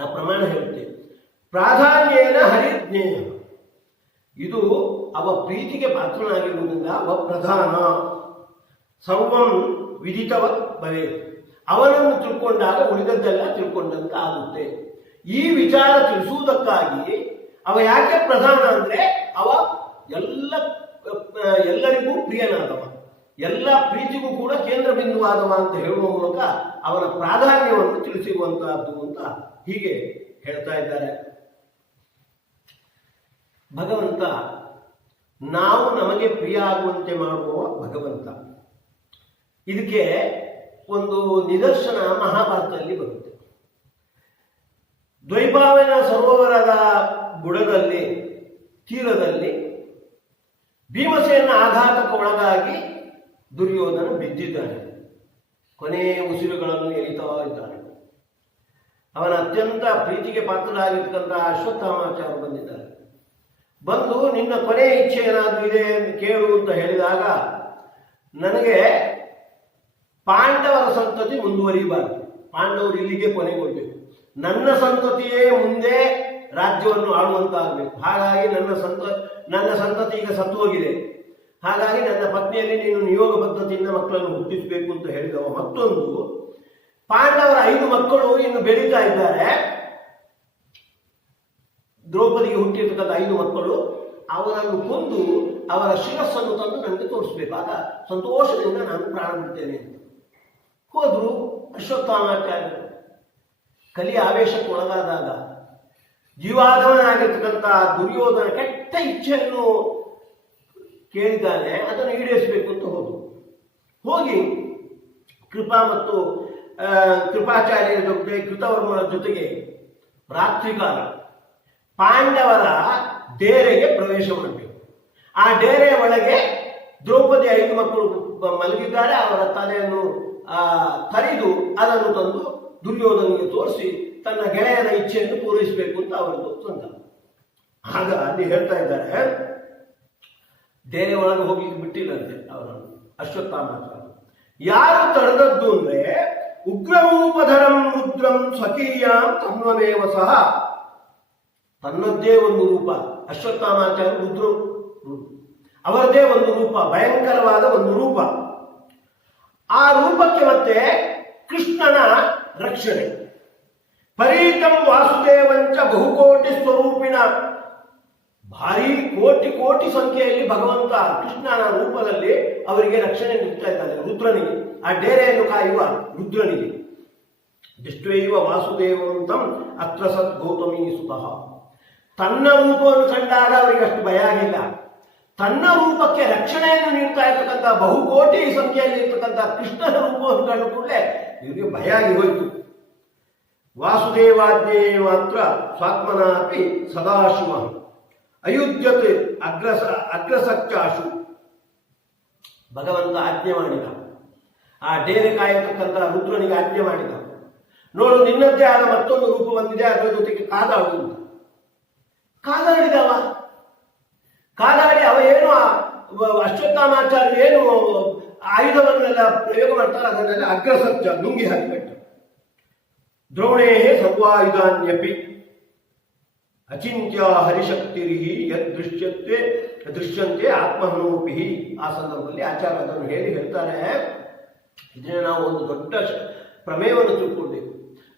ಆ ಪ್ರಮಾಣ ಹೇಳುತ್ತೆ. ಪ್ರಾಧಾನ್ಯೇನ ಹರಿಜ್ಞೇಯ, ಇದು ಅವ ಪ್ರೀತಿಗೆ ಪಾತ್ರನಾಗಿರುವುದರಿಂದ ಅವ ಪ್ರಧಾನ. ಸರ್ವಂ ವಿದಿತವ ಭವೇ, ಅವನನ್ನು ತಿಳ್ಕೊಂಡಾಗ ಉಳಿದದ್ದೆಲ್ಲ ತಿಳ್ಕೊಂಡಂತ ಆಗುತ್ತೆ. ಈ ವಿಚಾರ ತಿಳಿಸುವುದಕ್ಕಾಗಿ ಅವ ಯಾಕೆ ಪ್ರಧಾನ ಅಂದ್ರೆ ಅವ ಎಲ್ಲರಿಗೂ ಪ್ರಿಯನಾದವ, ಎಲ್ಲ ಪ್ರೀತಿಗೂ ಕೂಡ ಕೇಂದ್ರ ಬಿಂದುವಾದವ ಅಂತ ಹೇಳುವ ಮೂಲಕ ಅವನ ಪ್ರಾಧಾನ್ಯವನ್ನು ತಿಳಿಸಿರುವಂತಹದ್ದು ಅಂತ ಹೀಗೆ ಹೇಳ್ತಾ ಇದ್ದಾರೆ. ಭಗವಂತ ನಾವು ನಮಗೆ ಪ್ರಿಯ ಆಗುವಂತೆ ಮಾಡುವ ಭಗವಂತ. ಇದಕ್ಕೆ ಒಂದು ನಿದರ್ಶನ ಮಹಾಭಾರತದಲ್ಲಿ ಬರುತ್ತೆ. ದ್ವೈಪಾಯನ ಸರೋವರದ ಬುಡದಲ್ಲಿ ತೀರದಲ್ಲಿ ಭೀಮಸೇನ ಆಘಾತಕ್ಕೆ ಒಳಗಾಗಿ ದುರ್ಯೋಧನ ಬಿದ್ದಿದ್ದಾನೆ. ಕೊನೆಯ ಉಸಿರುಗಳನ್ನು ಎಳಿತಾ ಇದ್ದಾನೆ. ಅವನ ಅತ್ಯಂತ ಪ್ರೀತಿಗೆ ಪಾತ್ರರಾಗಿರ್ತಕ್ಕಂತಹ ಅಶ್ವತ್ಥಾಮಾಚಾರ್ಯರು ಬಂದಿದ್ದಾರೆ. ಬಂದು ನಿನ್ನ ಕೊನೆಯ ಇಚ್ಛೆ ಏನಾದರೂ ಇದೆ ಕೇಳು ಅಂತ ಹೇಳಿದಾಗ, ನನಗೆ ಪಾಂಡವರ ಸಂತತಿ ಮುಂದುವರಿಬಾರದು, ಪಾಂಡವರು ಇಲ್ಲಿಗೆ ಕೊನೆಗೊಳ್ಬೇಕು, ನನ್ನ ಸಂತತಿಯೇ ಮುಂದೆ ರಾಜ್ಯವನ್ನು ಆಳುವಂತಾಗಬೇಕು. ಹಾಗಾಗಿ ನನ್ನ ಸಂತತಿ ಈಗ ಸತ್ತು ಹೋಗಿದೆ, ಹಾಗಾಗಿ ನನ್ನ ಪತ್ನಿಯಲ್ಲಿ ನೀನು ನಿಯೋಗ ಪದ್ಧತಿಯಿಂದ ಮಕ್ಕಳನ್ನು ಹುಟ್ಟಿಸಬೇಕು ಅಂತ ಹೇಳಿದವ. ಮತ್ತೊಂದು, ಪಾಂಡವರ 5 ಮಕ್ಕಳು ಇನ್ನು ಬೆಳೀತಾ ಇದ್ದಾರೆ, ದ್ರೌಪದಿಗೆ ಹುಟ್ಟಿರ್ತಕ್ಕಂಥ 5 ಮಕ್ಕಳು, ಅವರನ್ನು ಕೊಂದು ಅವರ ಶಿರಸ್ಸನ್ನು ತಂದು ನನಗೆ ತೋರಿಸ್ಬೇಕು, ಆಗ ಸಂತೋಷದಿಂದ ನಾನು ಪ್ರಾಣ ಬಿಡ್ತೇನೆ ಅಂತ ಹೋದ್ರು ಅಶ್ವತ್ಥಾಮಾಚಾರ್ಯರು. ಕಲಿಯ ಆವೇಶಕ್ಕೆ ಒಳಗಾದಾಗ ಜೀವಾಧವನಾಗಿರ್ತಕ್ಕಂಥ ದುರ್ಯೋಧನ ಕೆಟ್ಟ ಇಚ್ಛೆಯನ್ನು ಕೇಳಿದ್ದಾನೆ, ಅದನ್ನು ಈಡೇರಿಸಬೇಕು ಅಂತ ಹೋಗಿ ಕೃಪಾ ಮತ್ತು ಕೃಪಾಚಾರ್ಯರ ಜೊತೆ ಕೃತವರ್ಮನ ಜೊತೆಗೆ ರಾತ್ರಿಕಾಲ ಪಾಂಡವರ ಡೇರೆಗೆ ಪ್ರವೇಶ ಮಾಡಬೇಕು. ಆ ಡೇರೆಯ ಒಳಗೆ ದ್ರೌಪದಿ 5 ಮಕ್ಕಳು ಮಲಗಿದ್ದಾರೆ. ಅವರ ತಲೆಯನ್ನು ಕರಿದು ಅದನ್ನು ತಂದು ದುರ್ಯೋಧನಿಗೆ ತೋರಿಸಿ ತನ್ನ ಗೆಳೆಯನ ಇಚ್ಛೆಯನ್ನು ಪೂರೈಸಬೇಕು ಅಂತ ಅವರದ್ದು ಸ್ವಂತ. ಆಗ ಅಲ್ಲಿ ಹೇಳ್ತಾ ಇದ್ದಾರೆ, ಡೇರೆ ಒಳಗೆ ಹೋಗ್ಲಿಕ್ಕೆ ಬಿಟ್ಟಿಲ್ಲಂತೆ ಅವರನ್ನು ಅಶ್ವತ್ಥಾಮಾಚಾರ್ಯ. ಯಾರು ತಡೆದದ್ದು ಅಂದ್ರೆ ಉಗ್ರರೂಪಧರಂ ರುದ್ರಂ ಸ್ವಕೀಯಾಂ ತನ್ವಮೇವ ಸಹ, ತನ್ನದ್ದೇ ಒಂದು ರೂಪ. ಅಶ್ವತ್ಥಾಮಾಚಾರ್ಯ ರುದ್ರು, ಅವರದೇ ಒಂದು ರೂಪ, ಭಯಂಕರವಾದ ಒಂದು ರೂಪ. ಆ ರೂಪಕ್ಕೆ ಮತ್ತೆ ಕೃಷ್ಣನ ರಕ್ಷಣೆ. ಪರೀತಂ ವಾಸುದೇವಂಚ ಬಹುಕೋಟಿ ಸ್ವರೂಪಿಣ, ಭಾರಿ ಕೋಟಿ ಸಂಖ್ಯೆಯಲ್ಲಿ ಭಗವಂತ ಕೃಷ್ಣನ ರೂಪದಲ್ಲಿ ಅವರಿಗೆ ರಕ್ಷಣೆ ನೀಡ್ತಾ ಇದ್ದಾನೆ. ರುದ್ರನಿಗೆ, ಆ ಡೇರೆಯನ್ನು ಕಾಯುವ ರುದ್ರನಿಗೆ. ದೃಷ್ಟ್ವೈವ ವಾಸುದೇವಂತಂ ಅತ್ರ ಸತ್ ಗೌತಮೀ ಸುತಃ. ತನ್ನ ರೂಪವನ್ನು ಕಂಡಾಗ ಅವರಿಗೆ ಅಷ್ಟು ಭಯ ಆಗಿಲ್ಲ. ತನ್ನ ರೂಪಕ್ಕೆ ರಕ್ಷಣೆಯನ್ನು ನೀಡ್ತಾ ಇರ್ತಕ್ಕಂಥ ಬಹುಕೋಟಿ ಸಂಖ್ಯೆಯಲ್ಲಿ ಇರ್ತಕ್ಕಂಥ ಕೃಷ್ಣನ ರೂಪವನ್ನು ಕಂಡು ಕೂಡಲೇ ಇವರಿಗೆ ಭಯ ಆಗಿ ಹೋಯಿತು. ವಾಸುದೇವಾಜ್ಞೆ ಮಾತ್ರ ಸ್ವಾತ್ಮನಾಪಿ ಸದಾಶಿವ ಅಯುಧ್ಯತೆ ಅಗ್ರಸಚ್ಚಾಶು. ಭಗವಂತ ಆಜ್ಞೆ ಮಾಡಿದ, ಆ ಡೇರೆ ಕಾಯತಕ್ಕಂಥ ರುದ್ರನಿಗೆ ಆಜ್ಞೆ ಮಾಡಿದ, ನೋಡು ನಿನ್ನದ್ದೇ ಆದ ಮತ್ತೊಂದು ರೂಪ ಬಂದಿದೆ, ಅದರ ಜೊತೆಗೆ ಕಾದಾಡು ಅಂತ. ಕಾದಾಡಿ ಅವ ಏನು ಅಶ್ವತ್ಥಾಮಾಚಾರ್ಯ ಏನು ಆಯುಧವನ್ನೆಲ್ಲ ಪ್ರಯೋಗ ಮಾಡ್ತಾರೆ, ಅದನ್ನೆಲ್ಲ ಅಗ್ರಸಜ್ಜ ನುಂಗಿ ಹಾಕಿಬಿಟ್ಟ. ದ್ರೋಣೇ ಸರ್ವಾಯುಧಾನ್ಯಪಿ ಅಚಿಂತ್ಯ ಹರಿಶಕ್ತಿರಿಹಿ ಯದ್ ದೃಶ್ಯಂತೆ ಆತ್ಮಹನೋಪಿ. ಆ ಸಂದರ್ಭದಲ್ಲಿ ಆಚಾರ್ಯ ಅದನ್ನು ಹೇಳ್ತಾರೆ. ಇದನ್ನ ನಾವು ಒಂದು ದೊಡ್ಡ ಪ್ರಮೇಯವನ್ನು ತಿಳ್ಕೊಳ್ಬೇಕು.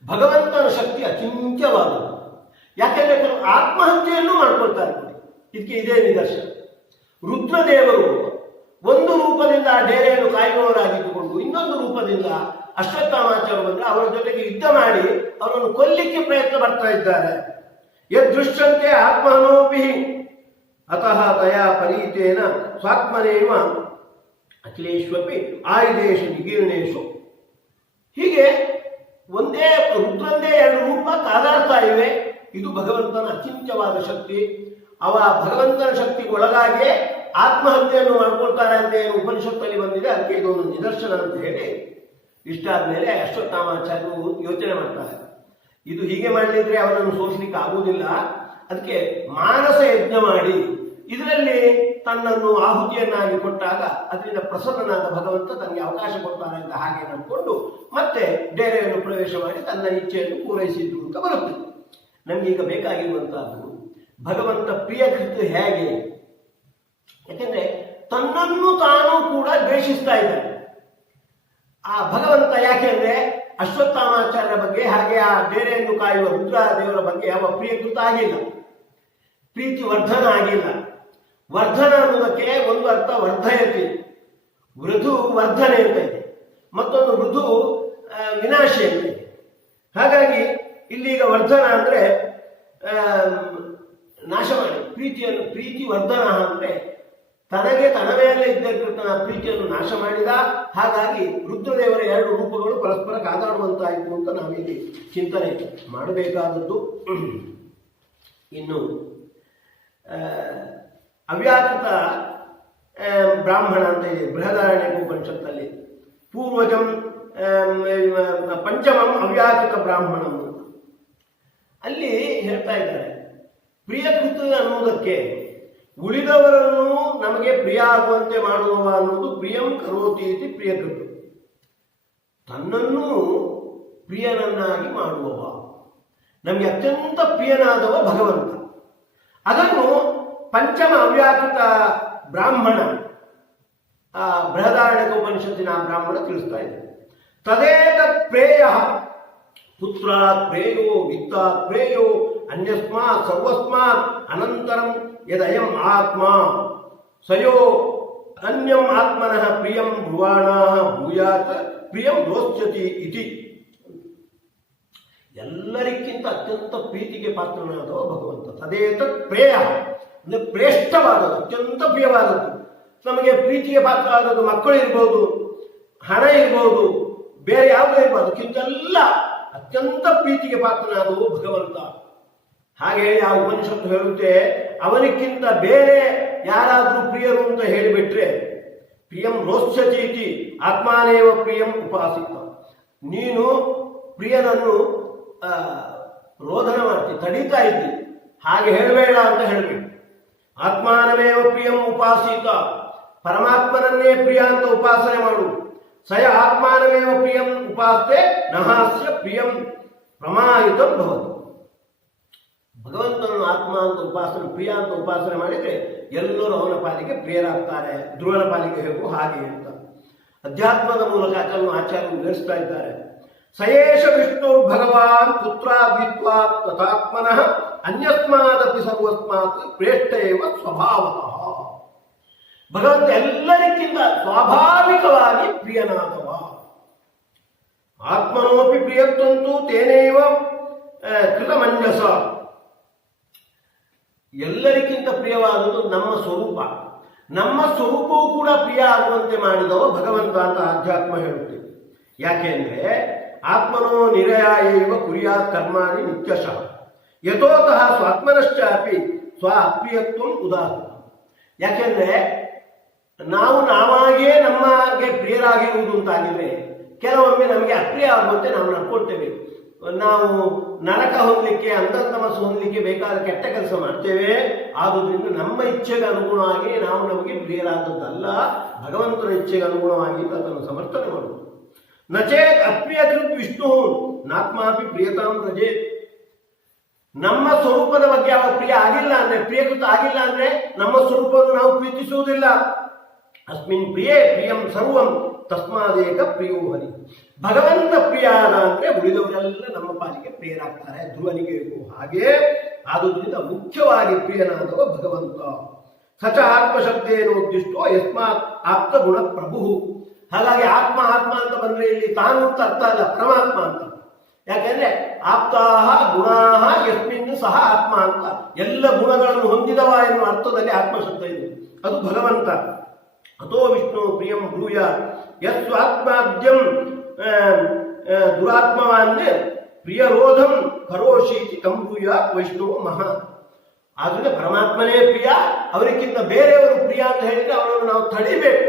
ಭಗವಂತನ ಶಕ್ತಿ ಅಚಿಂತ್ಯವಾದದ್ದು. ಯಾಕೆಂದ್ರೆ ಕೆಲವು ಆತ್ಮಹತ್ಯೆಯನ್ನು ಮಾಡ್ಕೊಳ್ತಾರೆ. ಇದಕ್ಕೆ ಇದೇ ನಿದರ್ಶನ. ರುದ್ರದೇವರು ಒಂದು ರೂಪದಿಂದ ಡೇರೆಯನ್ನು ಕಾಯುವವರಾಗಿದ್ದುಕೊಂಡು ಇನ್ನೊಂದು ರೂಪದಿಂದ ಅಶ್ವತ್ಥಾಮಾಚಾರ್ಯ ಬಂದ್ರೆ ಅವರ ಜೊತೆಗೆ ಯುದ್ಧ ಮಾಡಿ ಅವರನ್ನು ಕೊಲ್ಲಿಕ್ಕೆ ಪ್ರಯತ್ನ ಬರ್ತಾ ಇದ್ದಾರೆ. ಯದೃಶ್ಯಂತೆ ಆತ್ಮನೋಪಿ ಅತಃ ತಯಾ ಪರೀತೇನ ಸ್ವಾತ್ಮನೇವ ಅಖಿಲೇಶ್ವಪಿ ಆಯುಧೇಶು ನಿಗೀರ್ಣೇಶು. ಹೀಗೆ ಒಂದೇ ರುದ್ರಂದೇ ಎರಡು ರೂಪ ಕಾದಾಡ್ತಾ ಇವೆ. ಇದು ಭಗವಂತನ ಅಚಿಂತ್ಯವಾದ ಶಕ್ತಿ. ಅವ ಭಗವಂತನ ಶಕ್ತಿಗೆ ಒಳಗಾಗಿಯೇ ಆತ್ಮಹತ್ಯೆಯನ್ನು ಮಾಡ್ಕೊಳ್ತಾರೆ ಅಂತ ಏನು ಉಪನಿಷತ್ತಲ್ಲಿ ಬಂದಿದೆ. ಅದಕ್ಕೆ ಇದೊಂದು ನಿದರ್ಶನ ಅಂತ ಹೇಳಿ ಇಷ್ಟಾದ್ಮೇಲೆ ಅಶ್ವತ್ಥಾಮಾಚಾರ್ಯರು ಯೋಚನೆ ಮಾಡ್ತಾರೆ, ಇದು ಹೀಗೆ ಮಾಡಲಿದ್ರೆ ಅವನನ್ನು ಸೋಲಿಸಲಿಕ್ಕೆ ಆಗುವುದಿಲ್ಲ. ಅದಕ್ಕೆ ಮಾನಸ ಯಜ್ಞ ಮಾಡಿ ಇದರಲ್ಲಿ ತನ್ನನ್ನು ಆಹುತಿಯನ್ನಾಗಿ ಕೊಟ್ಟಾಗ ಅದರಿಂದ ಪ್ರಸನ್ನನಾದ ಭಗವಂತ ತನಗೆ ಅವಕಾಶ ಕೊಡ್ತಾರೆ ಅಂತ ಹಾಗೆ ನಂಬಿಕೊಂಡು ಮತ್ತೆ ಡೇರೆಯನ್ನು ಪ್ರವೇಶ ಮಾಡಿ ತನ್ನ ಇಚ್ಛೆಯನ್ನು ಪೂರೈಸಿದ್ರು ಅಂತ ಬರುತ್ತೆ. ನಮಗೀಗ ಬೇಕಾಗಿರುವಂತಹದ್ದು ಭಗವಂತ ಪ್ರಿಯಕೃತ ಹೇಗೆ. ಯಾಕೆಂದ್ರೆ ತನ್ನನ್ನು ತಾನು ಕೂಡ ದ್ವೇಷಿಸ್ತಾ ಇದ್ದಾನೆ ಆ ಭಗವಂತ. ಯಾಕೆಂದ್ರೆ ಅಶ್ವತ್ಥಾಮಾಚಾರ್ಯರ ಬಗ್ಗೆ ಹಾಗೆ ಆ ಡೇರೆಯನ್ನು ಕಾಯುವ ರುದ್ರ ದೇವರ ಬಗ್ಗೆ ಯಾವ ಪ್ರಿಯಕೃತ ಆಗಿಲ್ಲ, ಪ್ರೀತಿ ವರ್ಧನ ಆಗಿಲ್ಲ. ವರ್ಧನ ಅನ್ನೋದಕ್ಕೆ ಒಂದು ಅರ್ಥ ವರ್ಧಯತಿ, ಮೃದು ವರ್ಧನೆ ಅಂತ ಇದೆ, ಮತ್ತೊಂದು ಮೃದು ವಿನಾಶಿ ಅಂತ ಇದೆ. ಹಾಗಾಗಿ ಇಲ್ಲೀಗ ವರ್ಧನ ಅಂದ್ರೆ ನಾಶ ಮಾಡಿ ಪ್ರೀತಿಯನ್ನು, ಪ್ರೀತಿ ವರ್ಧನ ಅಂದ್ರೆ ತನಗೆ ತನ್ನ ಮೇಲೆ ಇದ್ದ ಪ್ರೀತಿಯನ್ನು ನಾಶ ಮಾಡಿದ. ಹಾಗಾಗಿ ರುದ್ರದೇವರ ಎರಡು ರೂಪಗಳು ಪರಸ್ಪರ ಕಾದಾಡುವಂತಾಯಿತು ಅಂತ ನಾವಿಲ್ಲಿ ಚಿಂತನೆ ಮಾಡಬೇಕಾದದ್ದು. ಇನ್ನು ಅವ್ಯಾಕೃತ ಬ್ರಾಹ್ಮಣ ಅಂತ ಇದೆ ಬೃಹದಾರಣ್ಯಕ ಉಪನಿಷತ್ತಲ್ಲಿ. ಪೂರ್ವಜಂ ಪಂಚಮಂ ಅವ್ಯಾಕೃತ ಬ್ರಾಹ್ಮಣಂ ಅಲ್ಲಿ ಹೇಳ್ತಾ ಇದ್ದಾರೆ, ಪ್ರಿಯಕೃತ ಅನ್ನುವುದಕ್ಕೆ ಉಳಿದವರನ್ನು ನಮಗೆ ಪ್ರಿಯ ಆಗುವಂತೆ ಮಾಡುವವ ಅನ್ನೋದು ಪ್ರಿಯಂ ಕರೋತಿ ಇತಿ ಪ್ರಿಯಕೃತ. ತನ್ನನ್ನು ಪ್ರಿಯನನ್ನಾಗಿ ಮಾಡುವವ, ನಮಗೆ ಅತ್ಯಂತ ಪ್ರಿಯನಾದವ ಭಗವಂತ. ಅದನ್ನು ಪಂಚಮ ಅವ್ಯಾಕೃತ ಬ್ರಾಹ್ಮಣ ಬೃಹದಾರಣ್ಯಕ ಉಪನಿಷತ್ತಿನ ಬ್ರಾಹ್ಮಣ ತಿಳಿಸ್ತಾ ಇದೆ. ತದೇತತ್ ಪ್ರೇಯ ಪುತ್ರಾತ್ ಪ್ರೇಯೋ ವಿತ್ತಾತ್ ಪ್ರೇಯೋ ಅನ್ಯಸ್ಮಾತ್ ಸರ್ವಸ್ಮಾತ್ ಅನಂತರಂ ಯದಯಂ ಆತ್ಮ ಸಯೋ ಅನ್ಯಂ ಆತ್ಮನಃ ಪ್ರಿಯಂ ಭುವಾಣಾಃ ಭೂಯಾತ್ ಪ್ರಿಯಂ ರೋಚ್ಯತಿ ಇತಿ. ಎಲ್ಲರಿಗಿಂತ ಅತ್ಯಂತ ಪ್ರೀತಿಗೆ ಪಾತ್ರನಾದವ ಭಗವಂತ. ತದೇತತ್ ಪ್ರೇಯ ಅಂದ್ರೆ ಶ್ರೇಷ್ಠವಾದದ್ದು, ಅತ್ಯಂತ ಪ್ರಿಯವಾದದ್ದು. ನಮಗೆ ಪ್ರೀತಿಗೆ ಪಾತ್ರವಾದದ್ದು ಮಕ್ಕಳು ಇರ್ಬೋದು, ಹಣ ಇರ್ಬೋದು, ಬೇರೆ ಯಾವುದೇ ಇರ್ಬೋದು, ಅದಕ್ಕಿಂತೆಲ್ಲ ಅತ್ಯಂತ ಪ್ರೀತಿಗೆ ಪಾತ್ರನಾದವು ಭಗವಂತ. ಹಾಗೆ ಆ ಉಪನಿಷತ್ತು ಹೇಳುತ್ತೆ, ಅವನಿಕ್ಕಿಂತ ಬೇರೆ ಯಾರಾದ್ರೂ ಪ್ರಿಯರು ಅಂತ ಹೇಳಿಬಿಟ್ರೆ ಪ್ರಿಯಂ ರೋಚ್ಯತೀತಿ ಆತ್ಮಾನೇವ ಪ್ರಿಯಂ ಉಪಾಸಿತ. ನೀನು ಪ್ರಿಯನನ್ನು ರೋಧನ ಮಾಡ್ತಿ, ತಡೀತಾ ಇದ್ದಿ, ಹಾಗೆ ಹೇಳಬೇಡ ಅಂತ ಹೇಳಬೇಕು. ಆತ್ಮಾನಮೇವ ಪ್ರಿಯಂ ಉಪಾಸಿತ, ಪರಮಾತ್ಮನನ್ನೇ ಪ್ರಿಯ ಅಂತ ಉಪಾಸನೆ ಮಾಡು. ಸಯ ಆತ್ಮಾನಮೇವ ಪ್ರಿಯಂ ಉಪಾಸತೆ ನಹಾಸ್ಯ ಪ್ರಿಯಂ ಪ್ರಮಾಯಿತಂ ಭವತು. ಭಗವಂತನನ್ನು ಆತ್ಮ ಅಂತ ಉಪಾಸನೆ, ಪ್ರಿಯ ಅಂತ ಉಪಾಸನೆ ಮಾಡಿದ್ರೆ ಎಲ್ಲರೂ ಅವನ ಪಾಲಿಗೆ ಪ್ರಿಯರಾಗ್ತಾರೆ. ಧ್ರುವನ ಪಾಲಿಗೆ ಹೇಗೂ ಹಾಗೆ ಅಂತ ಅಧ್ಯಾತ್ಮದ ಮೂಲಕ ಅದನ್ನು ಆಚಾರ್ಯರು ವಿವರಿಸ್ತಾ ಇದ್ದಾರೆ. ಸಯೇಷ ವಿಷ್ಣು ಭಗವಾನ್ ಪುತ್ರಾದ್ವಿತ್ವಾತ್ ತಥಾತ್ಮನಃ ಅನ್ಯಸ್ಮಾದಪಿ ಸರ್ವಸ್ಮಾತ್ ಪ್ರೇಷ್ಠ ಏವ ಸ್ವಭಾವತಃ. ಭಗವಂತ ಎಲ್ಲರಿಗಿಂತ ಸ್ವಾಭಾವಿಕವಾಗಿ ಪ್ರಿಯನಾದವ. ಆತ್ಮನೋಪಿ ಪ್ರಿಯತ್ವಂತು ತೇನೇವ ಕೃತಮಂಜಸ. ಎಲ್ಲರಿಗಿಂತ ಪ್ರಿಯವಾದುದು ನಮ್ಮ ಸ್ವರೂಪ. ನಮ್ಮ ಸ್ವರೂಪವೂ ಕೂಡ ಪ್ರಿಯ ಆಗುವಂತೆ ಮಾಡಿದವ ಭಗವಂತ ಅಂತ ಆಧ್ಯಾತ್ಮ ಹೇಳುತ್ತೆ. ಯಾಕೆಂದ್ರೆ ಆತ್ಮನೋ ನಿರಯಾಯೈವ ಕುರ್ಯಾತ್ ಕರ್ಮಾಣಿ ನಿತ್ಯಶಃ ಯಥೋತಃ ಸ್ವಾತ್ಮನಶ್ಚಾಪಿ ಸ್ವ ಅಪ್ರಿಯತ್ವಂ ಉದಾಹರಣ. ಯಾಕೆಂದ್ರೆ ನಾವು ನಾವಾಗಿಯೇ ನಮಗೆ ಪ್ರಿಯರಾಗಿರುವುದು ಅಂತಾಗಿದ್ರೆ ಕೆಲವೊಮ್ಮೆ ನಮಗೆ ಅಪ್ರಿಯ ಆಗುವಂತೆ ನಾವು ನಡ್ಕೊಳ್ತೇವೆ. ನಾವು ನರಕ ಹೊಂದಲಿಕ್ಕೆ, ಅಂತರ್ತಮಸ್ಸು ಹೊಂದಲಿಕ್ಕೆ ಬೇಕಾದ ಕೆಟ್ಟ ಕೆಲಸ ಮಾಡ್ತೇವೆ. ಆದುದರಿಂದ ನಮ್ಮ ಇಚ್ಛೆಗೆ ಅನುಗುಣವಾಗಿ ನಾವು ನಮಗೆ ಪ್ರಿಯರಾದದ್ದಲ್ಲ, ಭಗವಂತನ ಇಚ್ಛೆಗೆ ಅನುಗುಣವಾಗಿ ಅದನ್ನು ಸಮರ್ಥನೆ ಮಾಡುವುದು. ನಚೇತ್ ಅಪ್ರಿಯಕೃತ್ ವಿಷ್ಣು ನಾತ್ಮಾಪಿ ಪ್ರಿಯತಾಂ ರಜೇತ್. ನಮ್ಮ ಸ್ವರೂಪದ ಬಗ್ಗೆ ಅವ ಪ್ರಿಯ ಆಗಿಲ್ಲ ಅಂದ್ರೆ, ಪ್ರಿಯಕೃತ ಆಗಿಲ್ಲ ಅಂದ್ರೆ ನಮ್ಮ ಸ್ವರೂಪವನ್ನು ನಾವು ಪ್ರೀತಿಸುವುದಿಲ್ಲ. ಅಸ್ಮಿನ್ ಪ್ರಿಯೇ ಪ್ರಿಯಂ ಸರ್ವಂ ತಸ್ಮಾದೇಕ ಪ್ರಿಯೋ ಹರಿ. ಭಗವಂತ ಪ್ರಿಯಾದ ಅಂದ್ರೆ ಉಳಿದವರೆಲ್ಲ ನಮ್ಮ ಪಾಲಿಗೆ ಪ್ರಿಯರಾಗ್ತಾರೆ. ಧ್ರುವನಿಗೆ ಹಾಗೆ ಆದುದರಿಂದ ಮುಖ್ಯವಾಗಿ ಪ್ರಿಯನಾದವ ಭಗವಂತ. ಸಚ ಆತ್ಮಶಬ್ದೇನು ಉದ್ದಿಷ್ಟೋ ಯಸ್ಮಾತ್ ಆಪ್ತ ಗುಣ ಪ್ರಭು. ಹಾಗಾಗಿ ಆತ್ಮ ಆತ್ಮ ಅಂತ ಬಂದ್ರೆ ಇಲ್ಲಿ ತಾನು ಅಂತ ಅರ್ಥ ಅಲ್ಲ, ಪರಮಾತ್ಮ ಅಂತ. ಯಾಕೆಂದ್ರೆ ಆಪ್ತಾಹ ಗುಣಾಹ ಯಸ್ಮಿನ್ ಸಹ ಆತ್ಮ ಅಂತ, ಎಲ್ಲ ಗುಣಗಳನ್ನು ಹೊಂದಿದವ ಎನ್ನುವ ಅರ್ಥದಲ್ಲಿ ಆತ್ಮಶಬ್ದ ಇದೆ, ಅದು ಭಗವಂತ. ಅಥೋ ವಿಷ್ಣು ಪ್ರಿಯಂ ಬ್ರೂಯ ಯಸ್ವಾತ್ಮಾದ್ಯಂ ದುರಾತ್ಮವಾನ್ ಪ್ರಿಯರೋಧಂ ಕರೋಶೀತಿ ಕಂಬ್ರೂಯ ವೈಷ್ಣವ ಮಹಾ. ಆದ್ರಿಂದ ಪರಮಾತ್ಮನೇ ಪ್ರಿಯ, ಅವರಿಗಿಂತ ಬೇರೆಯವರು ಪ್ರಿಯ ಅಂತ ಹೇಳಿದ್ರೆ ಅವರನ್ನು ನಾವು ತಡಿಬೇಕು